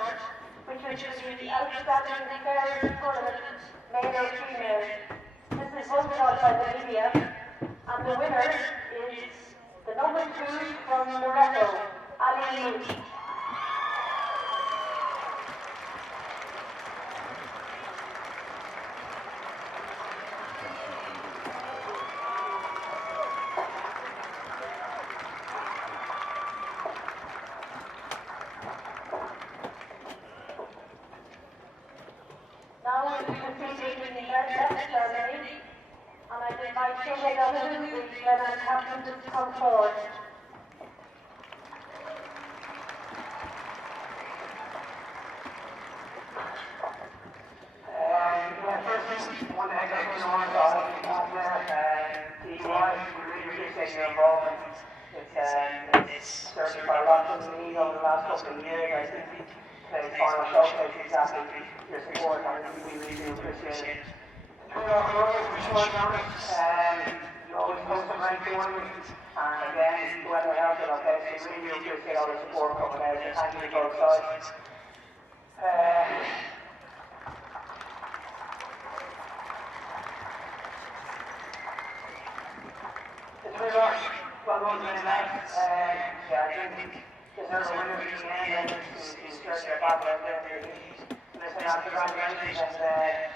which is the Outstanding Fair Tournament, male or female. This is voted on by the media, and the winner is the number 2 from Loretto, Ali Moody. Now we'll be proceeding with the third ceremony, and I invite Shane O'Donnell, the Glenanne captain, to come forward. First, one thing I want to really appreciate your involvement. It's certainly for a lot of me over the last couple of years. I think the final showcase exactly your support, and we really do appreciate it. You always host some great tournaments, and again, whoever helped it, okay, so we really do appreciate all the support coming out, and thank you to both sides. It's really well done, Glenanne. Yeah, I think there's a winner in the end, and it's certainly a battle out there. Listen, congratulations, and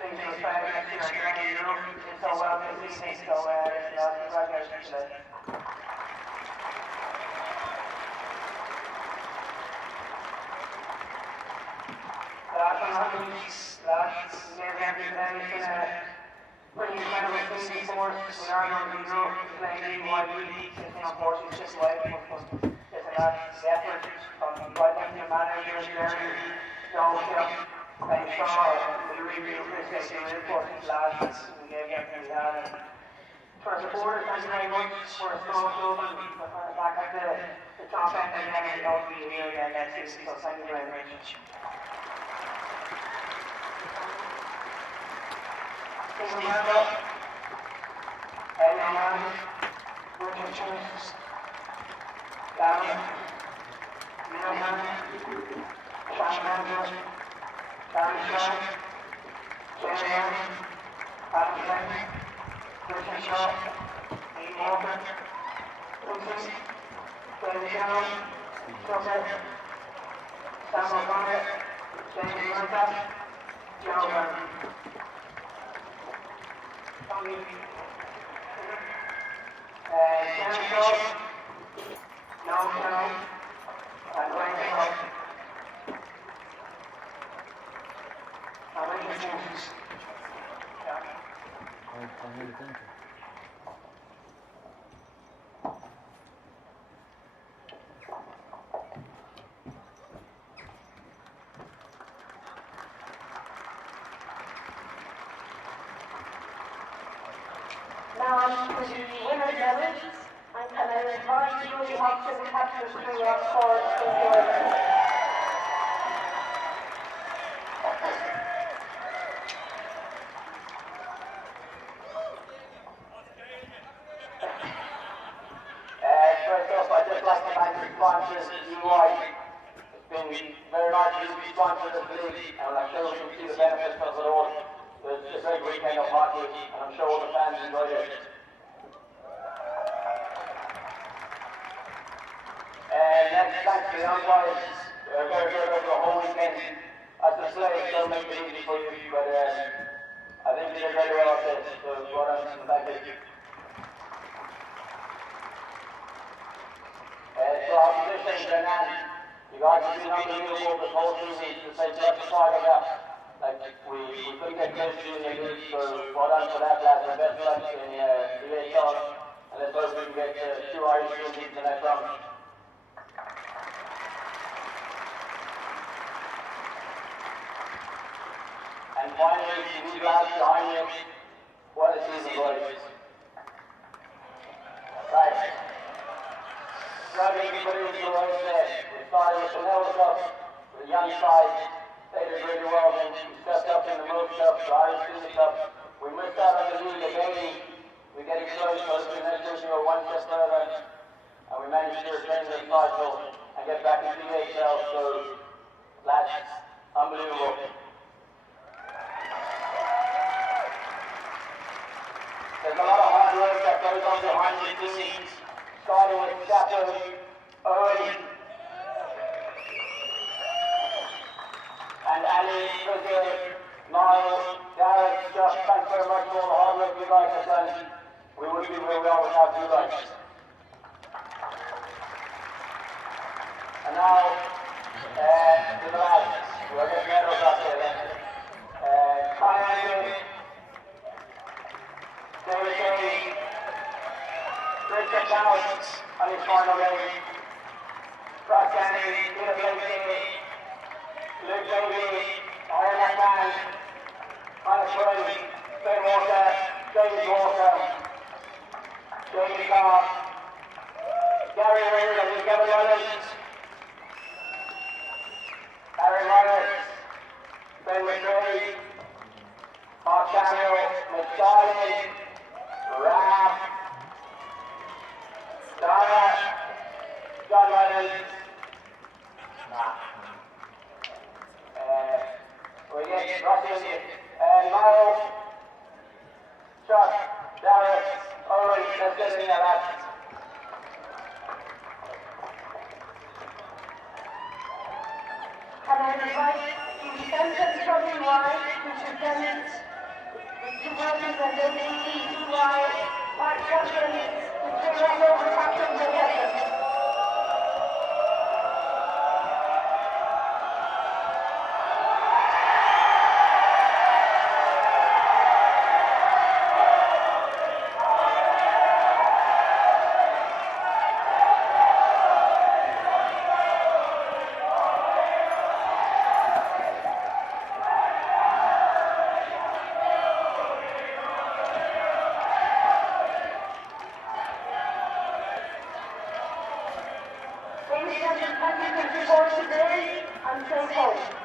things will try next year. You know, did so well this evening, so congratulations today. Last but not least, every day has been a pretty incredible season for us. We are going to be playing league-wide leagues. Unfortunately, it's just like listen, that's the effort from right down to the manager and Jerry. They saw we really appreciate your input, lads. We gave everything we had. And for our supporters, thank you very much. We're a small club, and we're back at the top end again, and we hope to be here again next season. So thank you very much. Stephen Randall, Eddie Mann, Richard Chase, Gavin, Neil Mann, Sean Mann, Barry Shaw, Jerry Aaron, Adam Frank, Richard Shaw, Ian Walker, Wilson, David Carroll, Tucker, Sam O'Connor, James Murtha, Joe Vernon. Sam Shaw, Noel Carroll, and Wayne Carroll. Now on to the winner's medals, and can I invite Julie Hobson to capture the three on scores for the Oilers. First off, I'd just like to thank the sponsors, UI, been very nice to be sponsored this league, and I'm sure we can see the benefits of it all. It's a great weekend of hockey, and I'm sure all the fans enjoyed it. Next, thanks to the umpires, very good over the whole weekend. As the slaves don't make it easy for you, but I think you did very well out there, so well done, and thank you. So our position, Glenanne, you guys have been unbelievable this whole season to say just part of that. Like, we couldn't get close to you in the league, so well done for that, lads, and best luck in the EHL, and let's hope we can get 2 Irish teams in the next round. And finally, to these lads behind me, what a season, boys. Right. Struggling to put into the race there. We started with the Melbourne Cup, the young side. They did really well, then we stepped up in the Most Cup, the Irish Senior Cup. We missed out on the league again. We're getting close, hopefully next year we go one step further. And we managed to retain the title and get back into the EHL, so that's unbelievable. There's a lot of hard work that goes on behind the scenes, starting with Chapo, Owen, and Ali, Brazil, Niall, Gareth, Josh, thanks very much for all the hard work you guys have done. We would be where we are without you guys. And now, to the lads, we're getting medals up there then. Glenanne, David Gay, Richard Towns on his final game, Ross Kenny, Peter Blakey, Luke Davey, Iron McMahon, Hannah Spring, Ben Walker, David Walker, Jamie Clark, Gary Reid and Kevin Williams, Aaron Myers, Ben McRae, Mark Samuel, McDarling, Ram, Donna, John Lennon, we get Russell, Niall, Chuck, Darius, Owen, let's get in there, lads. And I invite the Benson Trophy Wide to present the 2018 EY Park Champions, the Toronto Captains of Essence. Ladies and gentlemen, thank you for today and stay home.